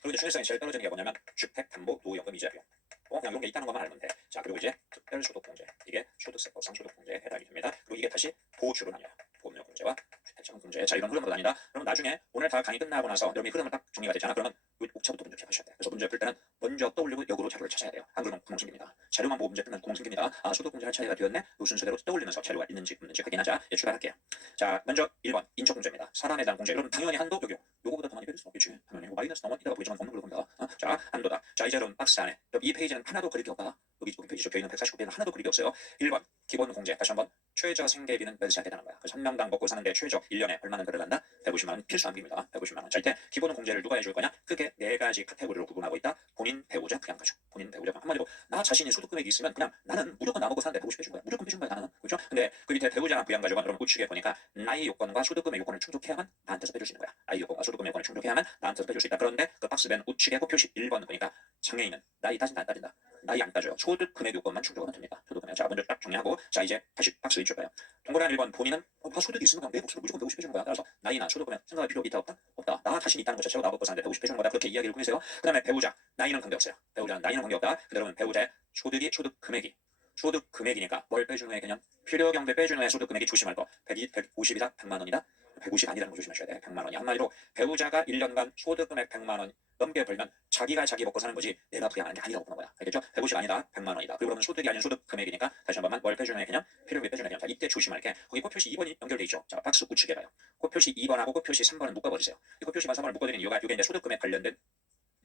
그리고 이제 중요성이 제일 떨어지는 게 뭐냐면 주택담보 노후연금 이자료 그냥 이런 게 있다는 것만 알면 돼. 자, 그리고 이제 특별소득공제 이게 소득세법상 소득공제에 해당이 됩니다. 그리고 이게 다시 보주로 나뉘어요. 보험료 공제와 주택자금 공제. 자, 이런 흐름으로 다니다. 그러면 나중에 오늘 다 강의 끝나고 나서 여러분이 흐름을 딱 정리가 되잖아. 그러면 옥차부터 문제 피하셔야 돼. 그래서 문제 풀 때는 먼저 떠올리고 역으로 자료를 찾아야 돼요. 안 그러면 구멍 생깁니다. 자료만 보고 문제 풀면 구멍 생깁니다. 아, 소득공제 할 차례가 되었네. 그 순서대로 떠올리면서 자료가 있는지 없는지 확인하자. 예, 출발할게요. 자, 먼저 1번 인척공제입니다. 사람에 대한 공제. 여러분 당연히 한도 여기 요거보다 더 많이 빼줄 수 없겠지. 당연히 마이너스 넘어 이따가 보이지만 없는 걸로 본다. 자, 한도다. 자, 이제 여러분 박스 안에 이 페이지는 하나도 그릴 게 없다. 여기 페이지죠. 교인은 149페이지는 하나도 그릴 게 없어요. 1번 기본 공제. 다시 한번 최저 생계비는 몇 시간 되다는 거야. 그래서 한 명당 먹고 사는데 최저 1년에 얼마나 들어간다? 150만 원 필수 암기입니다. 150만 원. 자, 이때 기본 공제를 누가 해줄 거냐? 크게 네 가지 카테고리로 구분하고 있다. 본인, 배우자, 부양가족. 본인, 배우자. 한마디로 나 자신이 소득 금액이 있으면 그냥 나는 무조건 나 먹고 사는데 150 해준 거야. 무조건 해준 거야 나는. 그렇죠? 근데 그 밑에 배우자나 부양가족은 여러분 우측에 보니까 나이 요건과 소득 금액 요건을 충족해야만 나한테서 빼줄 수 있는 거야. 나이 요건과 소득 금액 요건을 충족해야만 나한테서 빼줄 수 있다. 그런데 그 박스 맨 우측에 표시 1번 보니까 장애인은 나이 따진다 안 따진다. 나이 안 따져요. 소득 금액 요건만 충족하면 됩니다. 소득 금액. 자, 먼저 딱 정리하고 자, 이제 다시 박스 위쪽 봐요. 동그란 1번 본인은 다 소득이 있으면 그냥 내 몫으로 무조건 150 해주는 거야. 따라서 나이나 소득 금액 생각할 필요 있다 없다? 없다. 나 자신 있다는 것 자체로 나 먹고 사는데 150 해주는 거다. 그렇게 이야기를 꾸미세요. 그 다음에 배우자. 나이는 관계없어요. 배우자는 나이는 관계없다. 그러면 배우자의 소득이 소득 금액이 소득 금액이니까 뭘 빼주는 거예요? 그냥 필요경비 빼주는 거예요. 소득 금액이 조심할 거. 150이다? 100만 원이다? 150 아니라는 거 조심하셔야 돼. 100만 원이. 한마디로 배우자가 1년간 소득 금액 100만 원 넘게 벌면 자기가 자기 먹고 사는 거지 내가 부양하는 게 아니라고 보는 거야. 알겠죠? 150 아니다. 100만 원이다. 그리고 그러면 소득이 아닌 소득 금액이니까 다시 한 번만 뭘 빼주는 게 그냥 필요경비 빼주는 게. 자, 이때 조심할 게 거기 코표시 2번이 연결돼 있죠. 자, 박스 우측에 봐요. 코표시 2번하고 코표시 3번은 묶어버리세요. 이 코표시 2번, 3번을 묶어드리는 이유가 이게 이제 소득 금액 관련된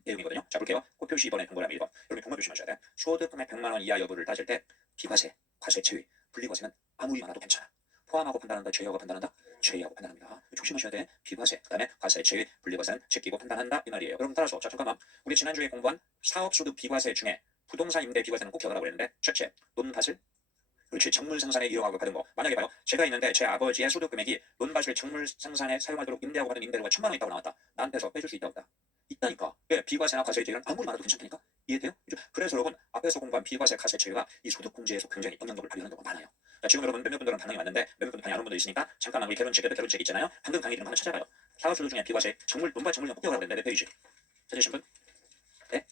내용이거든요. 자, 볼게요. 코표시 2번에 동그라미 1번. 여러분 정말 조심하셔야 돼. 소득 금액 100만 원 이하 여부를 따질 때 비과세, 과세 제외, 분리과세는 아무리 많아도 괜찮아. 포함하고 판단한다, 제외하고 판단한다, 제외하고 판단합니다. 조심하셔야 돼. 비과세, 그 다음에 과세, 제외, 분리과세는 제끼고 판단한다 이 말이에요. 여러분 따라서 자 잠깐만 우리 지난주에 공부한 사업소득 비과세 중에 부동산 임대 비과세는 꼭 기억하라고 그랬는데 첫째 논밭을 그렇지 작물 생산에 이용하고 받은 거 만약에 봐요 제가 있는데 제 아버지의 소득 금액이 논밭을 작물 생산에 사용하도록 임대하고 받은 임대료가 1,000만 원 있다고 나왔다. 나한테서 빼줄 수 있다 없다? 있다니까. 왜 비과세나 과세 제외는 아무리 많아도 괜찮다니까. 이해돼요? 그렇죠? 그래서 여러분 앞에서 공부한 비과세 과세 제외가 이 소득 공제에서 굉장히 영향력을 발휘하는 경우가 많아요. 자, 지금 여러분 몇몇 분들은 반응이 왔는데 몇몇 분들 반응이 안 온 분도 있으니까 잠깐만 우리 결혼책에도 결혼책 있잖아요. 방금 강의 들은 거 한번 찾아봐요. 사업소득 중에 비과세 작물 논밭 작물용 꼭 기억하라고 했는데 몇 페이지 찾으신 분? 네?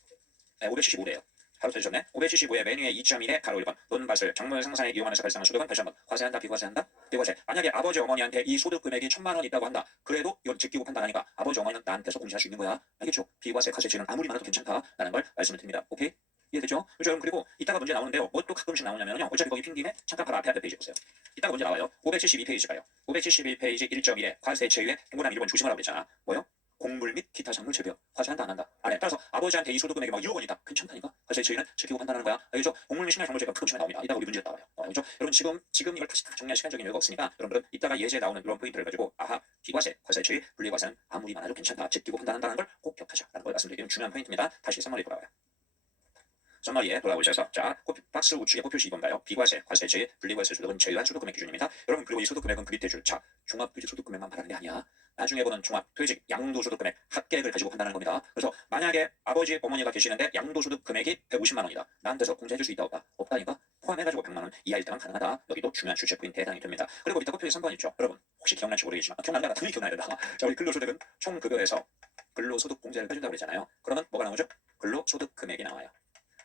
네 575대요. 바로 찾으셨네. 575의 맨 위에 2.1에 가로 1번 논밭을 작물 생산에 이용하면서 발생한 소득은 다시 한번 과세한다 비과세한다? 비과세. 만약에 아버지 어머니한테 이 소득 금액이 1,000만 원 있다고 한다. 그래도 이건 제끼고 판단하니까 아버지 어머니는 나한테서 공제할 수 있는 거야. 알겠죠? 비과세 과세 제는 아무리 많아도 괜찮다라는 걸 말씀을 드립니다. 오케이? 이해되죠? 그렇죠? 여러분 그리고 이따가 문제 나오는데요. 뭐 또 가끔씩 나오냐면요. 어차피 거기 핑김에 잠깐 바로 앞에 페이지 보세요. 이따가 문제 나와요. 572페이지 가요. 571페이지 1.1에 과세 제외 동그라미 1번 조심하라고 그랬잖아. 뭐요? 곡물 및 기타 작물 재배요. 과세한다 안 한다? 안 해. 따라서 아버지한테 이 소득 금액이 막 2억 원이다. 괜찮다니까. 과세 제외는 지키고 판단하는 거야. 알겠죠? 곡물 및 식량 작물 재배가 가끔씩 나옵니다. 이따가 우리 문제가 나와요. 알겠죠? 여러분 지금 이걸 다시 다 정리할 시간적인 여유가 없으니까 여러분들은 이따가 예제에 나오는 이런 포인트를 가지고 아하 비과세, 과세 제외, 분리과세는 아무리 많아도 괜찮다. 지키고 판단한다는 걸 꼭 기억하자라는 걸 말씀드리는 중요한 포인트입니다. 다시 선머리 돌아와요. 선머리에 돌아오셔서 자 박스 우측에 표시 2번 봐요. 비과세, 과세 제외, 분리과세 소득은 제외한 소득 금액 기준입니다. 여러분 그리고 이 소득 금액은 그 밑에 줄 자 종합퇴직 소득 금액만 말하는 게 아니야. 나중에 보는 종합퇴직 양도소득 금액 합계액을 가지고 판단하는 겁니다. 그래서 만약에 아버지 어머니가 계시는데 양도소득 금액이 150만 원이다. 나한테서 공제해줄 수 있다 없다? 없다니까. 포함해가지고 100만 원 이하일 때만 가능하다. 여기도 중요한 출제 포인트에 해당이 됩니다. 그리고 밑에 표시 3번 있죠. 여러분 혹시 기억날지 모르겠지만 기억나는 거 당연히 기억나야 된다. 자 우리 근로소득은 총급여에서 근로소득 공제를 해준다고 그랬잖아요. 그러면 뭐가 나오죠? 근로소득 금액이 나와요.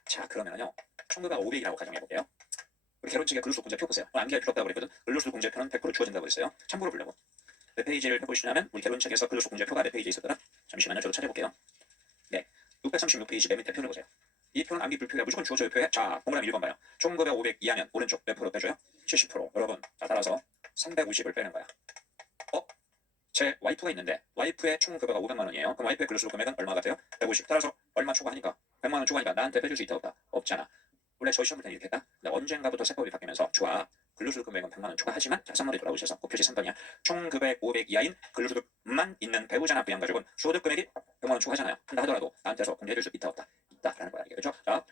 자 그러면요 총급여가 500이라고 가정해볼게요. 우리 결혼식에 근로소득 공제 표 보세요. 암기할 필요 없다고 그랬거든. 근로소득 공제표는 100% 주어진다고 그랬어요. 참고로 보려고. 몇 페이지를 펴보시냐면 우리 결혼책에서 근로소득 공제표가 몇 페이지에 있었더라? 잠시만요. 저도 찾아볼게요. 네, 636페이지 맨 밑에 표를 보세요. 이 표는 암기 불필요해. 무조건 주어져요 표에. 자, 동그라미 1번 봐요. 총급여 500 이하면 오른쪽 몇 프로 빼줘요? 70%. 여러분, 자 따라서 350을 빼는 거야. 제 와이프가 있는데 와이프의 총급여가 500만 원이에요. 그럼 와이프의 근로소득 금액은 얼마가 돼요? 150. 따라서 얼마 초과하니까 100만 원 초과하니까 나한테 빼줄 수 있다 없다? 없잖아. 원래 저희 시험 볼 때는 이렇게 했다. 근데 언젠가부터 세법이 바뀌면서 좋아. 근로소득 금액은 100만 원 초과하지만 자 3번에 돌아오셔서 표시 3번이야. 총급여액 500 이하인 근로소득만 있는 배우자나 부양가족은 소득 금액이 100만 원 초과하잖아요. 한다 하더라도 나한테서 공제해줄 수 있다 없다? 있다라는 거야. 그렇죠? 자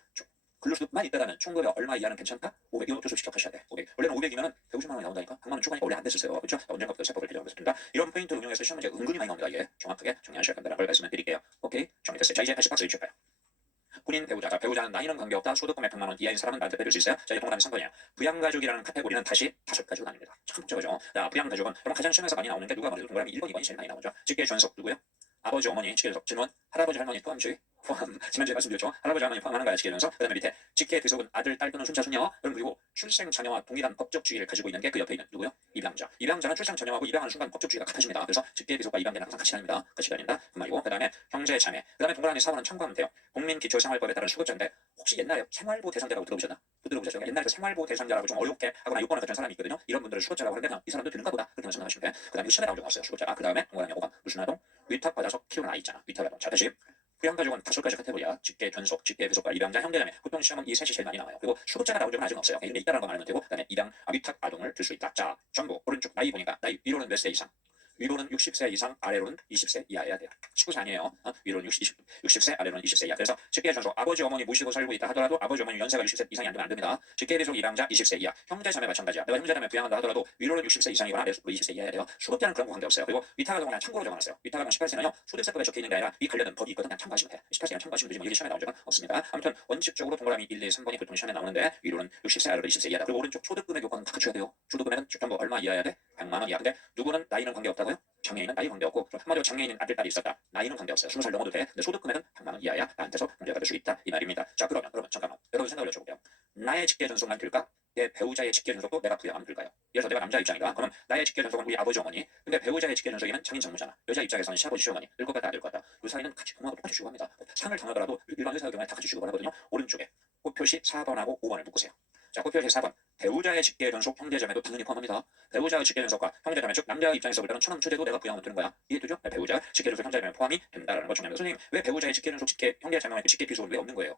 근로소득만 있다라는 총급여 얼마 이하는 괜찮다? 500 이거 표시 기억하셔야 돼. 500. 원래는 500이면은 150만 원이 나온다니까. 100만 원 초과니까 원래 안 됐었어요. 그렇죠? 언젠가부터 세법을 개정해서 듭니다. 이런 포인트 응용해서 시험 문제 은근히 많이 나옵니다. 이게 정확하게 정리하셔야 된다는 걸 말씀을 드릴게요. 오케이 정리됐어요. 자 이제 다시 박스 위치해봐요. 군인 배우자. 자, 배우자는 나이는 관계없다. 소득 금액 100만 원 이하인 사람은 나한테 빼줄 수 있어요. 자, 이제 동그라미 3번이에요. 부양가족이라는 카테고리는 다시 5가지로 나뉩니다. 참 복잡하죠. 자, 부양가족은 그럼 가장 시험에서 많이 나오는 게 누가 말해도 동그라미 1번, 2번이 제일 많이 나오죠. 직계 전속 누구요? 아버지, 어머니, 직계 전속, 진원, 할아버지, 할머니 포함주의 포함. 지난주에 말씀드렸죠. 할아버지, 할머니 포함하는 거야. 직계 전속. 그다음에 밑에 직계 대속은 아들, 딸 또는 손자, 손녀. 그리고 출생 자녀와 동일한 법적 주의를 가지고 있는 게 그 옆에 있는 누구요? 입양자. 입양자는 출생 자녀하고 입양하는 순간 법적 주의가 같아집니다. 그래서 직계 대속과 입양자는 항상 같이 다닙니다. 같이 다닌다. 그 말이고. 그다음에 형제, 자매. 그다음에 동그라미 4번은 참고하면 돼요. 국민기초생활법에 따른 수급자인데 혹시 옛날에 생활보 대상자라고 들어보셨나? 못 들어보셨죠? 옛날에 그 생활보 대상자라고 좀 어렵게 하거나 요건을 갖춘 사람이 있거든요. 이런 분들을 수급자라고 하는데 이 사람도 되는가 보다 그렇게 생각하시면 돼. 그다음에 시험에 나온 적 없어요. 수급자. 그 다음에 동그라미 5번 무슨 아동? 위탁받아서 키우는 아이 있잖아. 위탁아동. 자 다시 부양가족은 5가지 카테고리야. 직계 전속, 직계 배속과 입양자, 형제자매. 보통 시험은 이 셋이 제일 많이 나와요. 그리고 수급자가 나온 적은 아직 없어요. 근데 있다라는 것만 알면 되고 그다음에 위탁 아동을 들 수 있다. 자 전부 오른쪽 나이 보니까 나이 위로는 몇 세 이상? 위로는 60세 이상, 아래로는 20세 이하여야 돼요. 19세 아니에요. 위로는 60세, 아래로는 20세 이하. 그래서 직계 전속 아버지 어머니 모시고 살고 있다 하더라도 아버지 어머니 연세가 60세 이상이 안 되면 안 됩니다. 직계 배속 입양자 20세 이하. 형제 자매 마찬가지야. 내가 형제 자매 부양한다 하더라도 위로는 60세 이상이거나 아래로 20세 이하여야 돼요. 수급자는 그런 거 관계없어요. 그리고 위탁아동은 그냥 참고로 적어놨어요. 위탁아동 18세는요. 소득세법에 적혀 있는 게 아니라 이 관련된 법이 있거든. 그냥 참고하시면 돼. 18세는 참고하시면 되지 뭐 이게 시험에 나온 적은 없습니다. 아무튼 원칙적으로 동그라미 1, 2, 3번이 보통 시험에 나오는데 위로는 60세, 아래로 20세 이하다. 그리고 오른쪽 소득금액 요건은 다 갖춰야 돼요. 소득금액은 전부 얼마 이하여야 돼? 100만 원 이하. 근데 누구는 나이는 관계없다고요? 장애인은 나이 관계없고 한마디로 장애인인 아들, 딸이 있었다. 나이는 관계없어요. 20살 넘어도 돼. 근데 소득 금액은 100만 원 이하야. 나한테서 공제받을 수 있다. 이 말입니다. 자 그러면 여러분 잠깐만. 여러분 생각을 여쭤볼게요. 나의 직계 전속만 들까? 내 배우자의 직계 전속도 내가 부여하면 될까요? 예를 들어서 내가 남자 입장이다. 그럼 나의 직계 전속은 우리 아버지 어머니. 근데 배우자의 직계 전속이면 장인 장모잖아. 여자 입장에서는 시아버지 시어머니. 늙을 것 같다 안 늙을 것 같다. 이 사이는 같이 동하고 똑같이 주고합니다. 상을 당하더라도 일반 회사의 경우에 다 같이 주고 하거든요. 오른쪽에 꽃표시 4번하고 5번을 묶으세요. 자 꽃표시 4번. 배우자의 직계 전속 형제자매도 당연히 포함합니다. 배우자의 직계 전속과 형제자매 즉 남자 입장에서 볼 때는 천원 초제도 내가 부양하면 되는 거야. 이해되죠? 배우자 직계 전속 형제자매 포함이 된다라는 거 중요합니다. 선생님 왜 배우자의 직계 전속 직계 형제자매와 직계 비속은 왜 없는 거예요?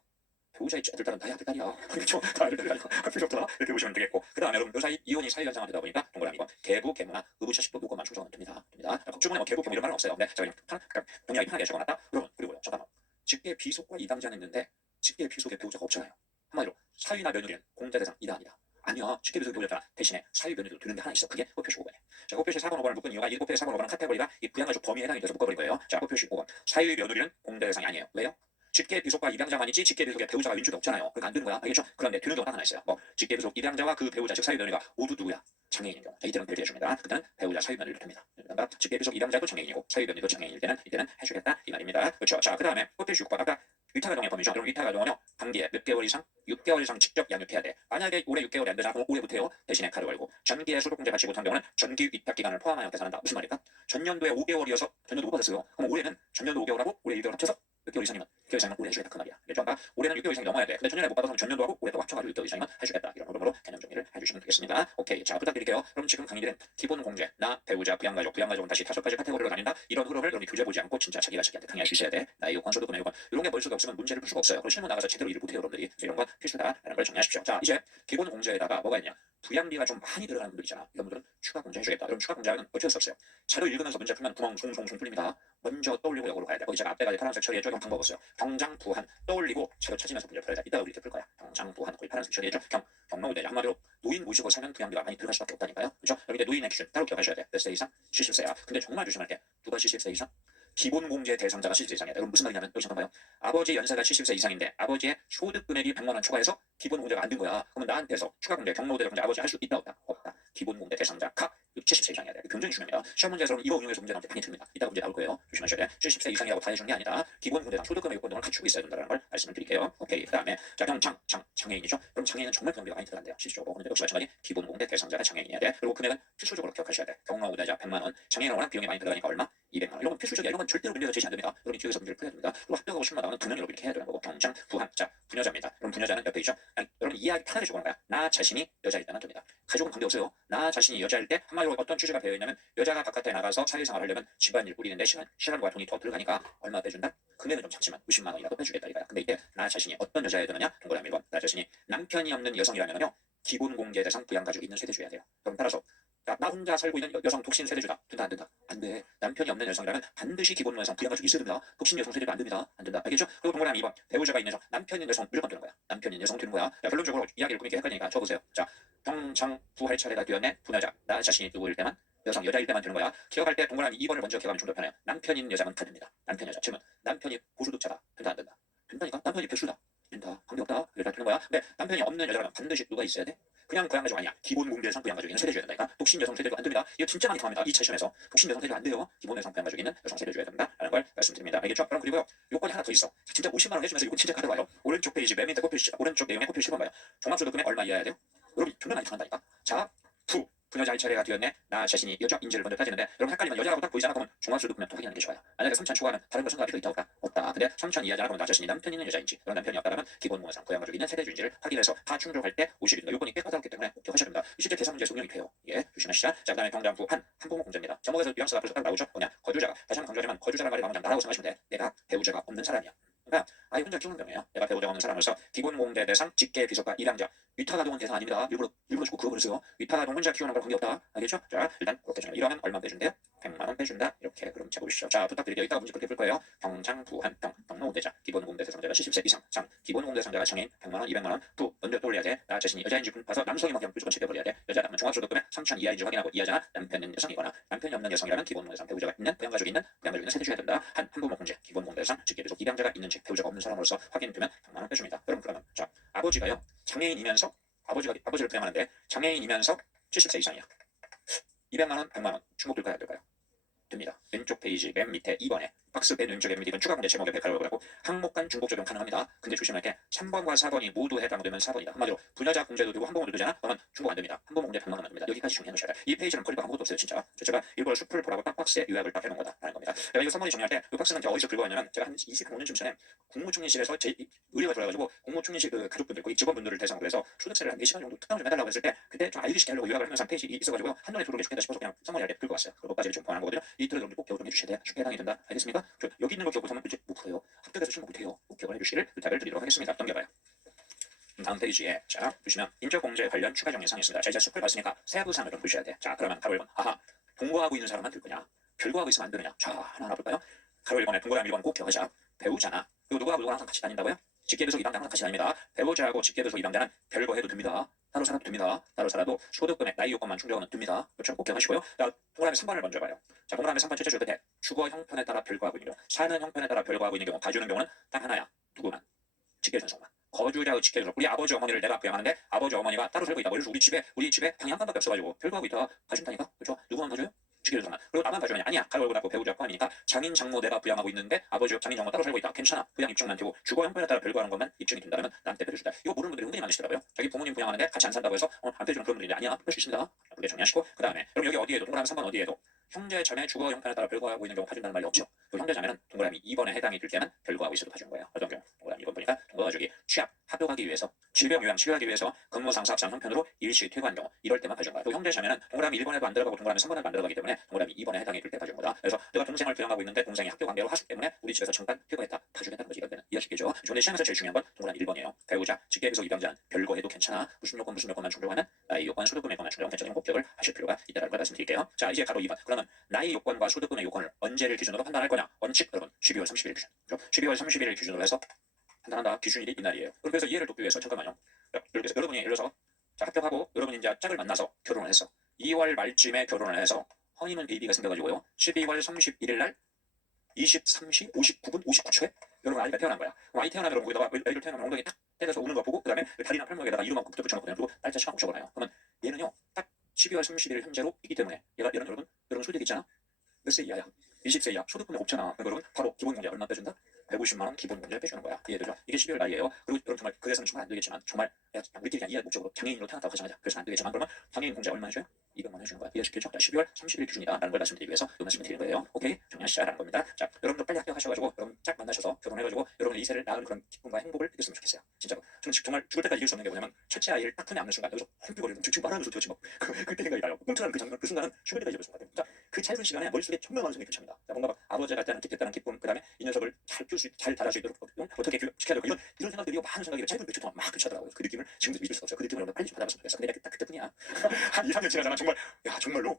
배우자 있죠. 아들, 딸은 다 아들, 딸이야. 그렇죠. 다 아들, 딸이야. 할 필요 없더라. 이렇게 보시면 되겠고. 그 다음에 여러분, 요 사이 이혼이 사이간상화 되다 보니까 동그라미 2번. 계부, 계무나 의무차식법 요건만 충족하면 됩니다. 법주문에 뭐 계부, 계무 이런 말은 없어요. 네, 자, 그냥 동의하기 편하게 적어놨다. 여러분, 그리고요. 잠깐만. 직계 비속과 이당자는 있는데 직계 비속의 배우자가 없잖아요. 한마디로 사위나 며느리는 공자대상 이다 아니다. 아니야. 직계 비속의 배우자가 대신에 사위 며느리도 되는 게 하나 있어. 그게 꽃표시 5번이에요. 자, 꽃표시 4번 5번을 묶은 이유가 이 꽃표시 4번 5번은 카테고리가 이 부양가족 범위에 해당이 돼서 묶어버린 거예요. 자, 꽃표시 5번. 사위 며느리는 공자대상이 아니에요. 왜요? 직계 비속과 입양자만 있지 직계 비속의 배우자가 윈축이 없잖아요. 그러니까 안 되는 거야. 알겠죠? 그런데 되는 경우가 하나 있어요. 뭐 직계 비속 입양자와 그 배우자 즉 사위 며느리가 모두 누구야? 장애인인 경우. 자, 이때는 배제해 줍니다. 그때는 배우자 사위 며느리도 됩니다. 그러니까 직계 비속 입양자도 장애인이고 사위 며느리도 장애인일 때는 이때는 해주겠다 이 말입니다. 그렇죠? 자, 그 다음에 꽃표시 6번 아까 위탁가정의 범위죠. 그럼 위탁가정은요 단기에 몇 개월 이상? 6개월 이상 직접 양육해야 돼. 만약에 올해 6개월이 안 되잖아. 그럼 올해부터요. 대신에 칼을 걸고 전기에 소득공제 받지 못한 경우는 전기 위탁 기간을 포함하여 계산한다. 무슨 말일까? 전년도에 5개월이어서 전년도 못 받았어요. 그럼 올해는 전년도 5개월하고 올해 6개월 합쳐서 몇 개월 이상이면 6개월 이상이면 올해 해주겠다 그 말이야. 그렇죠? 그러니까 올해는 6개월 이상이 넘어야 돼. 근데 전년에 못 받아서 전년도하고 올해 또 합쳐가지고 6개월 이상이면 해주겠다. 이런 흐름으로 개념 정리를 해주시면 되겠습니다. 오케이. 자, 부탁드릴게요. 그럼 지금 강의된 기본 공제, 나, 배우자, 부양가족, 부양가족은 다시 5가지 카테고리로 나뉜다. 이런 흐름을 여러분이 교재 보지 않고 진짜 자기가 자기한테 강의할 수 있어야 돼. 나의 요건, 소득금의 요건. 이런 게 머릿속에 없으면 문제를 풀 수가 없어요. 그리고 실무 나가서 제대로 일을 못해요, 여러분들이. 그래서 이런 건 필수다라는 걸 정리하십시오. 자, 이제 기본 공제에다가 뭐가 있냐? 부양비가 좀 많이 들어가는 분들 있잖아. 이런 분들은 추가 공제 해주겠다. 그럼 추가 공제는 어쩔 수 없어요. 자료 읽으면서 문제 풀면 구멍 송송송 뚫립니다. 먼저 떠올리고 역으로 가야 돼. 거기 제가 앞에까지 파란색 처리해줘. 형 방법 없어요. 경장 부한 떠올리고 자료 찾으면서 문제 풀어야 돼. 이따 우리 이렇게 풀 거야. 경장 부한 거기 파란색 처리해줘. 경로우대 한마디로 노인 모시고 살면 부양비가 많이 들어갈 수밖에 없다니까요. 그렇죠? 여기 이제 노인의 기준 따로 기억하셔야 돼. 몇 세 이상? 70세야. 근데 정말 조심할 게 누가 70세 이상? 기본 공제 대상자가 70세 이상이야. 이건 무슨 말이냐면 여기 잠깐 봐요. 아버지 연세가 70세 이상인데 아버지의 소득 금액이 100만 원 초과해서 기본 공제가 안 된 거야. 그러면 나한테서 추가 공제, 경로우대 공제 아버지 할 수 있다 없다? 없다. 기본 공제 대상자 각 70세 이상이야 돼. 굉장히 중요합니다. 시험 문제에서 이거 응용해서 문제 나올 때 많이 듭니다. 이따가 문제 나올 거예요. 조심하셔야 돼. 70세 이상이라고 다 해주는 게 아니다. 기본 공제당 소득 금액 요건을 갖추고 있어야 된다는 걸 말씀을 드릴게요. 오케이. 그다음에 자, 장애인이죠. 그럼 장애인은 정말 부양비가 많이 들어간대요. 실질적으로. 근데 역시 마찬가지 기본 공제 대상자가 장애인이어야 돼. 그리고 금액은 필수적으로 기억하셔야 돼. 경로우대자 100만 원. 장애인은 워낙 비용이 많이 들어가니까 얼마? 200만 원. 이런 건 필수적이야. 이런 건 절대로 문제가 제시 안 됩니다. 여러분이 뒤에서 문제를 풀어야 됩니다. 그리고 합격하고 실무 나가면 당연히 여러분이 이렇게 해야 되는 거고. 경장 부한. 자, 부녀자입니다. 그럼 부녀자는 옆에 있죠. 아니, 여러분 이해하기 편하게 적어놓은 거야. 나 자신이 여자일 때만 됩니다. 가족은 관계없어요. 나 자신이 여자일 때 한마디로 어떤 취지가 되어 있냐면 여자가 바깥에 나가서 사회생활을 하려면 집안일 꾸리는데 시간과 돈이 더 들어가니까 얼마 빼준다? 금액은 좀 작지만 50만 원이라도 빼주겠다 이거야. 근데 이때 나 자신이 어떤 여자에 되느냐? 동그라미 1번. 나 자신이 남편이 없는 여성이라면요. 기본 공제 대상 부양가족이 있는 세대주여야 돼요. 그럼 따라서 나 혼자 살고 있는 여성 독신 세대주다. 된다 안 된다? 안 돼. 남편이 없는 여성이라면 반드시 기본 대상 부양가족이 있어야 됩니다. 독신 여성 세대도 안 됩니다. 안 된다. 알겠죠? 그리고 동그라미 2번. 배우자가 있는 여성. 남편인 여성 무조건 되는 거야. 남편인 여성 되는 거야. 자, 결론적으로 이야기를 꾸미게 헷갈리니까 적어보세요. 자, 경장 부할 차례가 되었네. 부녀자. 나 자신이 누구일 때만 여자일 때만 되는 거야. 기억할 때 동그라미 2번을 먼저 기억하면 좀 더 편해요. 남편인 여자는 다 됩니다. 남편 여자. 질문. 남편이 고소득자다. 된다 안 된다? 된다니까. 남편이 백수다. 된다. 관계없다. 그래 다 되는 거야. 근데 남편이 없는 여자라면 반드시 누가 있어야 돼? 그냥 부양가족 아니야. 기본 공제 대상 부양가족이 있는 세대주여야 된다니까. 독신 여성 세대도 안 됩니다. 이거 진짜 많이 당합니다. 2차 시험에서. 독신 여성 세대도 안 돼요. 기본 대상 부양가족이 있는 여성 세대주여야 된다. 라는 걸 말씀드립니다. 알겠죠? 그럼 그리고요. 요건이 하나 더 있어. 진짜 50만 원 해주면서 이거 진짜 가져와요. 오른쪽 페이지 맨 밑에 꼽혀주시죠. 오른쪽 내용에 꼽혀주시면 봐요. 종합소득금액 얼마 이하야 돼요? 여러분 정말 많이 당한다니까. 자, 부녀자 할 차례가 되었네. 나 자신이 여자인지를 먼저 따지는데 여러분 헷갈리면 여자라고 딱 보이잖아. 그러면 종합소득금액 또 확인하는 게 좋아요. 만약에 3천 초과하면 다른 거 생각할 필요 있다 없다? 없다. 근데 3천 이하잖아. 그러면 나 자신이 남편 있는 여자인지 그런 남편이 없다면 기본 공제상 부양가족이 있는 세대주인지를 확인해서 다 충족할 때 50입니다. 요건이 꽤 까다롭기 때문에 꼭 기억하셔야 됩니다. 실제 계산 문제에서 응용이 돼요. 예, 조심하시자. 자, 그다음에 경장부 한부모 공제입니다. 제목에서 뉘앙스가 벌써 딱 나오죠. 뭐냐? 거주자가. 다시 한번 강조하지만 거주자란 말이 나오면 나라고 생각하시면 돼. 내가 배우자가 없는 사람이야. 그러니까 아이 혼자 키우는 병이에요. 내가 배우자가 없는 사람으로서 기본 공제 대상 직계 비속과 일양자 위탁아동은 대상 아닙니다. 일부러 주고 그어버렸어요. 위탁아동 혼자 키우는 건 관계없다. 알겠죠? 자, 일단 그렇게 정해. 이러면 얼마 빼준대요? 100만 원 빼준다. 이렇게 그럼 적어주시죠. 자, 부탁드릴게요. 이따가 문제 그렇게 풀 거예요. 경장 부한 경로우대자 기본 공제 대상자가 70세 이상. 장 기본 공제 대상자가 장애인 100만 원, 200만 원. 부 먼저 떠올려야 돼. 나 자신이 여자인지 봐서 남성이면 그냥 무조건 체크해버려야 돼. 여자라면 종합소득금액 3천 이하인지 확인하고 이하잖아. 남편은 여성이거나 남편이 없는 여성이라면 기본 공제상 배우자가 있는 부양가족이 있는 세대주여야 된다. 한부모 공제 기본 공제 대상 직계 비속 입양자가 있는지 배우자가 없는 사람으로서 확인되면 100만 원 빼줍니다. 그러면 자, 아버지가요. 장애인이면서 아버지를 부양하는데 장애인이면서 70세 이상이야. 200만 원, 100만 원 충족될까요? 안 될까요? 됩니다. 왼쪽 페이지 맨 밑에 2번에 박스 맨 왼쪽에 밑에 추가 공제 제목에 백화를 하고 항목 간 중복 적용 가능합니다. 근데 조심할 게 3번과 4번이 모두 해당되면 4번이다. 한마디로 부녀자 공제도 되고 한부모도 되잖아. 그러면 중복 안 됩니다. 한부모 공제 100만 원만 됩니다. 여기까지 정리해 놓으셔야 돼. 이 페이지는 거리가 아무것도 없어요. 진짜. 제가 일부러 숲을 보라고 딱 박스에 요약을 딱 해놓은 거다라는 겁니다. 제가 이거 선머니 정리할 때 이 박스는 제가 어디서 긁어왔냐면 제가 한 25년쯤 전에 국무총리실에서 제 의뢰가 들어와가지고 국무총리실 그 가족분들 거기 직원분들을 대상으로 해서 소득세를 한 4시간 정도 특강 좀 해달라고 했을 때 그때 좀 알기 쉽게 하려고 요약을 하면서 한 페이지 있어가지고 한눈에 들어오게 좋겠다 싶어서 그냥 선머니 할때 긁어왔어요. 그것까지를 좀 보완한 거거든요. 이 틀을 여러분들 꼭 기억 좀 해주셔야 돼. 쉽게 해당이 된다. 알겠습니까? 여기 있는 거 기억 못하면 이제 못 풀어요. 합격해서 시험 못해요. 꼭 기억을 해주시기를 부탁을 드리도록 하겠습니다. 넘겨가요. 다음 페이지에 자 보시면 인적공제 관련 추가 정리사항이 있습니다. 자 이제 숲을 봤으니까 세부사항을 좀 보셔야 돼. 자 그러면 가로 1번 아하 동거하고 있는 사람만 들 거냐 별거하고 있으면 안 되느냐. 자 하나하나 볼까요? 가로 1번에 동거랑 1번 꼭 기억하자. 배우자나 그리고 누구하고 누구랑 항상 같이 다닌다고요? 직계배속 이방자랑 같이 다닙니다. 배우자하고 직계배속 이방자는 별거해도 됩니다. 따로 살아도 됩니다. 따로 살아도 소득 금액 나이 요건만 충족하면 됩니다. 그렇죠? 꼭 기억하시고요. 자 동그라미 3번을 먼저 봐요. 자 동그라미 3번 첫째 줄 끝에 주거 형편에 따라 별거하고 있는 경우 사는 형편에 따라 별거하고 있는 경우 봐주는 경우는 딱 하나야. 누구만 직계전속만 거주자의 직계전속. 우리 아버지 어머니를 내가 부양하는데 아버지 어머니가 따로 살고 있다고. 그래서 우리 집에 방이 한 칸밖에 없어가지고 별거하고 있다가 봐준다니까. 그렇죠? 누구만 봐줘요? 직계전속만. 그리고 나만 봐주면 아니야. 가로 열고 닫고 배우자 포함이니까 장인 장모 내가 부양하고 있는데 아버지 장인 장모 따로 살고 있다. 괜찮아. 부양 입증만 되고 주거 형편에 따라 별거하는 것만 입증이 된다면 나한테 빼준다. 이거 모르는 분들이 은근히 많으시더라고요. 자기 부모님 부양하는데 같이 안 산다고 해서 안 빼주는 그런 분들이 아니야. 뺄 수 있습니다. 그렇게 정리하시고 그 다음에 여러분 여기 어디에도 동그라미 3번 어디에도 형제 자매 주거 형편에 따라 별거하고 있는 경우 봐준다는 말이 없죠. 그 형제 자매는 동그라미 2번에 해당이 될 때는 별거하고 있어도 봐주는 거예요. 어떤 경우 동그라미 2번 보니까 동거 가족이 취업 합격하기 위해서 질병 요양 치료하기 위해서 근무 상사 합상 형편으로 일시 퇴거한 경우 이럴 때만 봐주는 거야. 또 형제 자매는 동그라미 1번에도 안 들어가고 동그라미 3번에도 안 들어가기 때문에 동그라미 2번에 해당이 될 때 봐주는 거다. 그래서 내가 동생을 부양하고 있는데 동생이 학교 관계로 하숙 때문에 우리 집에서 잠깐 퇴거했다. 봐주겠다는 거지. 이럴 때는 이해하시겠죠? 그런데 시험에서 제일 중요한 건 동그라미 1번이에요. 배우자 직계배속 입양자는 별거해도 괜찮아. 무슨 요건만 충족하는 나이 요건 소득금액 요건만 충족하는 대체적인 목적을 하실 필요가 있다는 걸 말씀드릴게요. 자 이제 가로 2번. 그러면 나이 요건과 소득금액 요건을 언제를 기준으로 판단할 거냐? 원칙 여러분 12월 30일 기준. 12월 30일 기준으로 해서 판단한다. 기준일이 이날이에요. 그래서 이해를 돕기 위해서 잠깐만요. 이렇게 해서 여러분이 예를 들어서 자, 합격하고 여러분이 이제 짝을 만나서 결혼을 했어. 2월 말쯤에 결혼을 해서 허니문 베이비가 생겨가지고요. 12월 31일 날 23시 59분 59초에 여러분 아이가 태어난 거야. 그럼 아이 태어나면 여러분 거기다가 아이를 태어나면 엉덩이 딱 때려서 우는 거 보고 그 다음에 다리나 팔목에다가 이름하고 붙여놓거든요. 그리고 날짜 시간 붙여보나요. 그러면 얘는요 딱 12월 30일 현재로 있기 때문에 얘는 여러분 소득 있잖아. 몇 세 이하야? 20세 이하. 소득금액 없잖아. 그러니까 여러분 바로 기본공제 얼마 빼준다? 150만 원 기본공제를 빼주는 거야. 이해되죠? 이게 12월 나이에요. 그리고 여러분 정말 그래서는 정말 안 되겠지만 정말 우리끼리 그냥 이해 목적으로 장애인으로 태어났다고 가정하자. 그래서 안 되겠지만 그러면 장애인 공제 얼마 해줘요? 200만 원 해주는 거야. 이해하시겠죠? 자, 12월 30일 기준이다라는 걸 말씀드리기 위해서 이 말씀을 드리는 거예요. 오케이? 정리하시자라는 겁니다. 자, 여러분도 빨리 합격하셔가지고 여러분 짝 만나셔서 결혼해가지고 여러분 2세를 낳은 그런 기쁨과 행복을 느꼈으면 좋겠어요. 진짜로. 저는 정말 죽을 때까지 이길 수 없는 게 뭐냐면 첫째 아이를 딱 손에 안는 순간 여기서 헐떡거리고 지금 말하는 소리 지금 그때 생각이 나요. 꿈틀하는 그 장면 그 순간은 죽을 때까지 잊을 수가 없어요. 자, 그 짧은 시간에 머릿속에 천명만성이 교차합니다. 자, 뭔가 아버지가 됐다는 기쁨, 그 다음에 이 녀석을 잘 자랄 수 있도록 어떻게 시켜야 되고 이런 생각들이 많은 생각이 짧은 몇 초 동안 막 교차하더라고요. 그 느낌을 지금도 잊을 수가 없어요. 그 느낌을 여러분 빨리 좀 받아봤으면 좋겠어요. 근데 딱 그때뿐이야. 한 2, 3년 지나잖아. 정말 야 정말로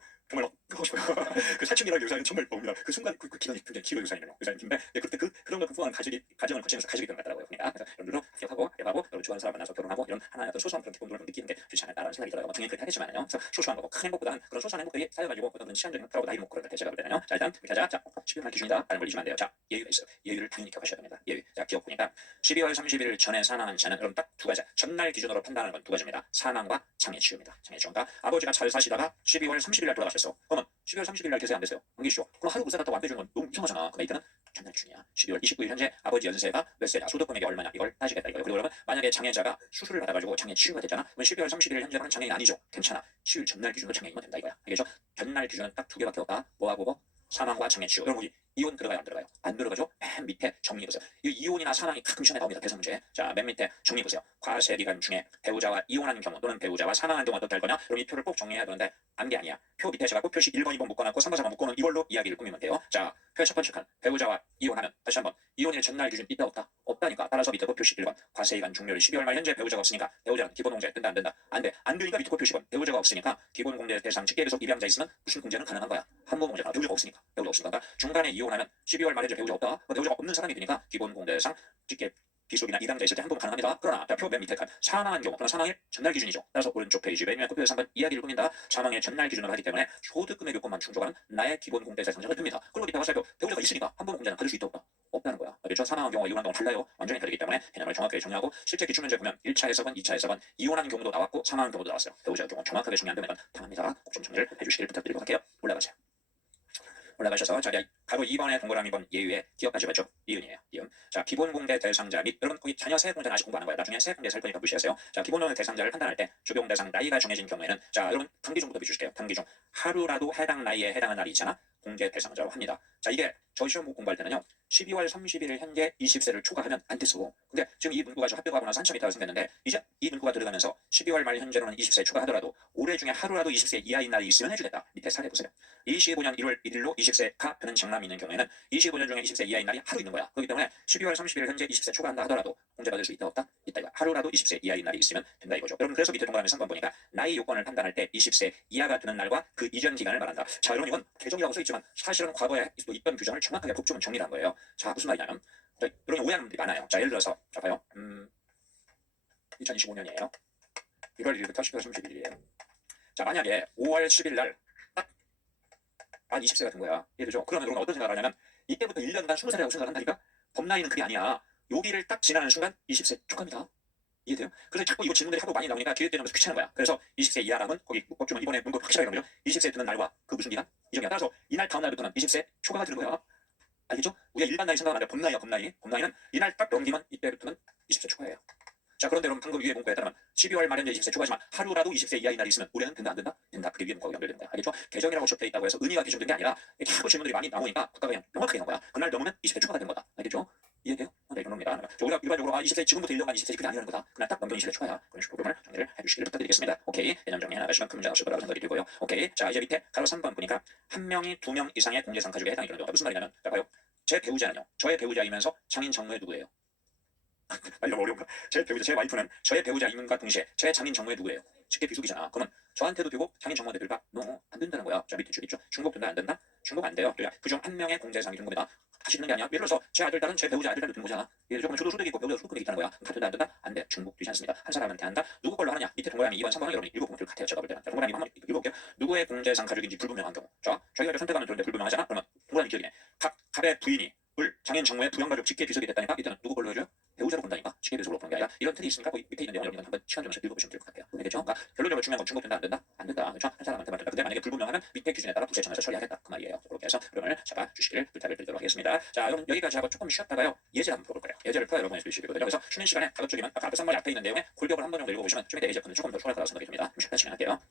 하고 싶어요. 그 사춘기라는 요사는 정말 뭡니다. 그 순간 그 기간이 굉장히 길어 요사님인데 그때 그런 걸 극복한 가정을 거치면서 가족이 되는 것 같더라고요. 그러니까 그래서 여러분들도 합격하고 여러분 좋아하는 사람 만나서 결혼하고 이런 하나의 어떤 소소한 그런 기쁨들을 좀 느끼는 게 좋지 않을까라는 생각이 들어요. 당연히 그렇게 하겠지만요. 그래서 소소한 거고 큰 행복보다는 그런 소소한 행복들이 쌓여가지고 어떤 시한적인 목표라고 나이 먹고 그럴 때 제가 볼 때는요. 자 일단 이렇게 하자. 자 12월 기준이다라는 걸 잊으면 안 돼요. 자 예의가 있어요. 예의를 당연히 기억하셔야 됩니다. 예의. 자 기억 보니까 12월 30일 전에 사망한 자는 여러분 딱 두 가지. 전날 기준으로 판단하는 건 두 가지입니다. 사망과 장애 치유입니다. 장애 치유. 그러니까 아버지가 잘 사시다가 12월 30일 날 돌아가셨어. 그러면 12월 30일 날 계세요 안 되세요? 안 계시죠? 그럼 하루 못 살았다고 안 빼주는 건 너무 이상하잖아. 그럼 이때는 전날 기준이야. 12월 29일 현재 아버지 연세가 몇 세냐? 소득 금액이 얼마냐? 이걸 따지겠다 이거예요. 그리고 여러분 만약에 장애자가 수술을 받아가지고 장애 치유가 됐잖아. 그럼 12월 30일 현재는 장애인 아니죠? 괜찮아. 치유 전날 기준으로 장애인만 된다 이거야. 알겠죠? 전날 기준은 딱 두 개밖에 없다. 뭐하고 사망과 장애 치유. 여러분 우리 이혼 들어가요 안 들어가요? 안 들어가죠? 맨 밑에 정리 보세요. 이 이혼이나 사망이 가끔 시험에 나옵니다. 대선 문제. 자, 맨 밑에 정리 보세요. 과세 기간 중에 배우자와 이혼하는 경우 또는 배우자와 사망한 경우 어떻게 할 거냐? 그럼 이 표를 꼭 정리해야 되는데 안 게 아니야. 표 밑에 제가 꼭 표시 1번, 2번 묶어놨고 3번, 4번 묶어놓은 이걸로 이야기를 꾸미면 돼요. 자, 표의 첫 번째 칸. 배우자와 이혼하면 다시 한번 이혼일 전날 기준 있다 없다? 없다니까. 따라서 밑에 꼭 표시 1번. 과세 기간 중요일 12월 말 현재 배우자가 없으니까 배우자는 기본 공제 된다 안 된다? 안 돼. 안 되니까 밑에 꼭 표시 1번. 배우자가 없으니까 기본 공제 대상 직계배속 입양자 있으면 무슨 공제는 가능한 거야? 한모 공제가 배우자가 없으니까. 배우자 없으니까. 그러니까 중간에 이혼하면 12월 말에 배우자 없다. 배우자가 없는 사람이 되니까 기본 공제상 직계 비속이나 이당자 있을 때 한번 가능합니다. 그러나 표 맨 밑에 칸 사망한 경우 그럼 사망일 전날 기준이죠. 따라서 오른쪽 페이지 맨 위에 표에서 한번 이야기를 꾸민다. 사망일 전날 기준으로 하기 때문에 소득금액 요건만 충족하는 나의 기본 공제 대상자가 됩니다. 그리고 밑에 화살표 배우자가 있으니까 한번 공제는 받을 수 있다 없다? 없다는 거야. 그렇죠? 사망한 경우와 이혼한 경우 달라요. 완전히 다르기 때문에 개념을 정확하게 정리하고 실제 기출문제 보면 1차 해석은 2차 해석은 이혼한 경우도 나왔고 사망한 경우도 나왔어요. 배우자 경우 정확하게 정리 안 되면 당합니다. 꼭 좀 정리를 해주시길 부탁드리도록 할게요. 올라가세요. 올라가셔서 자기 가로 2번에 동그라미 2번 예유에 기억까지 봤죠? 이은이에요. 이은. 자 기본 공제 대상자 및 여러분 거기 자녀 세액 공제는 아직 공부 안 한 거야. 나중에 세액 공제 살 거니까 무시하세요. 자 기본 공제 대상자를 판단할 때 적용 대상 나이가 정해진 경우에는 자 여러분 단기 중부터 비추실게요. 단기 중 하루라도 해당 나이에 해당하는 날이 있잖아. 공제 대상자로 합니다. 자 이게 저희 시험 공부할 때는요. 12월 31일 현재 20세를 초과하면 안 됐어. 근데 지금 이 문구가 좀 합격하고 나서 한참 있다가 생겼는데 이제 이 문구가 들어가면서 12월 말 현재로는 20세 초과하더라도 올해 중에 하루라도 20세 이하인 날이 있으면 해주겠다. 밑에 사례 보세요. 25년 1월 1일로 20세가 되는 장남이 있는 경우에는 25년 중에 20세 이하인 날이 하루 있는 거야. 그렇기 때문에 12월 30일 현재 20세 초과한다 하더라도 공제받을 수 있다 없다? 있다 이거. 하루라도 20세 이하인 날이 있으면 된다 이거죠. 여러분 그래서 밑에 동그라미 3번 보니까 나이 요건을 판단할 때 20세 이하가 되는 날과 그 이전 기간을 말한다. 자 여러분 이건 개정이라고 써있지만 사실은 과거에 있던 규정을 정확하게 법조문 정리한 거예요. 자 무슨 말이냐면 여러분 오해하는 분들이 많아요. 자 예를 들어서 자 봐요. 2025년이에요. 1월 1일부터 12월 31일이에요. 자 만약에 5월 10일 날 딱 20세가 된 거야. 이해되죠? 그러면 여러분 어떤 생각을 하냐면 이때부터 1년간 20살이라고 생각을 한다니까? 법 나이는 그게 아니야. 여기를 딱 지나는 순간 20세 축하합니다. 이해돼요? 그래서 자꾸 이거 질문들이 하도 많이 나오니까 기획되면서 귀찮은 거야. 그래서 20세 이하라면 거기 법조문 이번에 문구 확실하게 나오죠. 20세에 드는 날과 그 무슨 기간? 이정이야. 따라서 이날 다음 날부터는 20세 초과가 되는 거야. 알겠죠? 우리가 일반 나이 생각하면 안 돼. 법 나이야, 법 나이. 법 나이는 이날 딱 넘기면 이때부터는 20세 초과예요. 자 그런데 여러분 방금 위에 문구에 따르면 12월 말에 20세 초과지만 하루라도 20세 이하인 날이 있으면 올해는 된다 안 된다? 된다. 그게 위에 문구가 연결되는 거야. 알겠죠? 개정이라고 적혀 있다고 해서 의미가 개정된 게 아니라 이렇게 하고 질문들이 많이 나오니까 국가가 그냥 명확하게 나온 거야. 그날 넘으면 20세 초과가 된 거다. 알겠죠? 이해돼요? 네, 이런 겁니다. 우리가 일반적으로 20세 지금부터 1년간 20세 그게 아니라는 거다. 그날 딱 넘기면 20세 초과야. 그런 식으로 부분을 정리를 해주시기를 부탁드리겠습니다. 오케이. 개념 정리 하나가시면 큰 문제 없을 거라고 생각이 들고요. 오케이. 자 이제 밑에 가로 3번 보니까 한 명이 2명 이상의 공제상 가족에 해당이 되는 경우가 무슨 말이냐면 자 봐요. 제 배우자는요. 저의 배우자이면서 장인 정모의 누구예요? 아니 너무 어려운가? 제 배우자, 제 와이프는 저의 배우자임과 동시에 제 장인 정모의 누구예요? 쉽게 비속이잖아. 그러면 저한테도 되고 장인 정모한테 될까? 안 된다는 거야. 자 밑에 줄 있죠. 중복 된다 안 된다? 중복 안 돼요. 그중 한 명의 공제상이 든 겁니다. 다시 드는 게 아니야. 예를 들어서 제 아들 딸은 제 배우자 아들 딸도 드는 거잖아. 예를 들어 그러면 저도 소득이 있고 배우자 소득이 있다는 거야. 다 된다 안 된다? 안 돼. 중복되지 않습니다. 한 사람한테 한다. 누구 걸로 하느냐? 밑에 동그라미 2번 3번은 여러분이 읽어보면 될 것 같아요. 제가 볼 때는. 자, 동그라미 한번 읽어볼게요. 누구의 공제상 가족인지 불분명한 경우. 자 저희가 선택하면 되는데 불분명하잖아. 그러면 동그라미 기억이네. 갑의 부인이 장인 정모의 부양가족 직계 비속이 됐다니까 이때는 누구 걸로 해줘요? 배우자로 본다니까 직계 비속으로 보는 게 아니라 이런 틀이 있으니까 거기 밑에 있는 내용 여러분 한번 시간 주면서 읽어보시면 될 것 같아요. 알겠죠? 그러니까 결론적으로 중요한 건 중복된다 안 된다? 안 된다. 그렇죠? 한 사람한테만 된다. 근데 만약에 불분명하면 밑에 기준에 따라 부세청에서 처리하겠다. 그 말이에요. 그렇게 해서 흐름을 잡아주시기를 부탁을 드리도록 하겠습니다. 자 여러분 여기까지 하고 조금 쉬었다가요. 예제를 한번 풀어볼 거예요. 예제를 풀어 여러분이 해주시기 거든요. 그래서 쉬는 시간에 가급적이면 아까 앞에 3번이 앞에 있는 내용에 골격을 한 번 정도 읽어보시면 좀 이따 예제 푸는 조금 더 수월할 거라고 생각이 듭니다. 좀 쉬었다 진행할게요.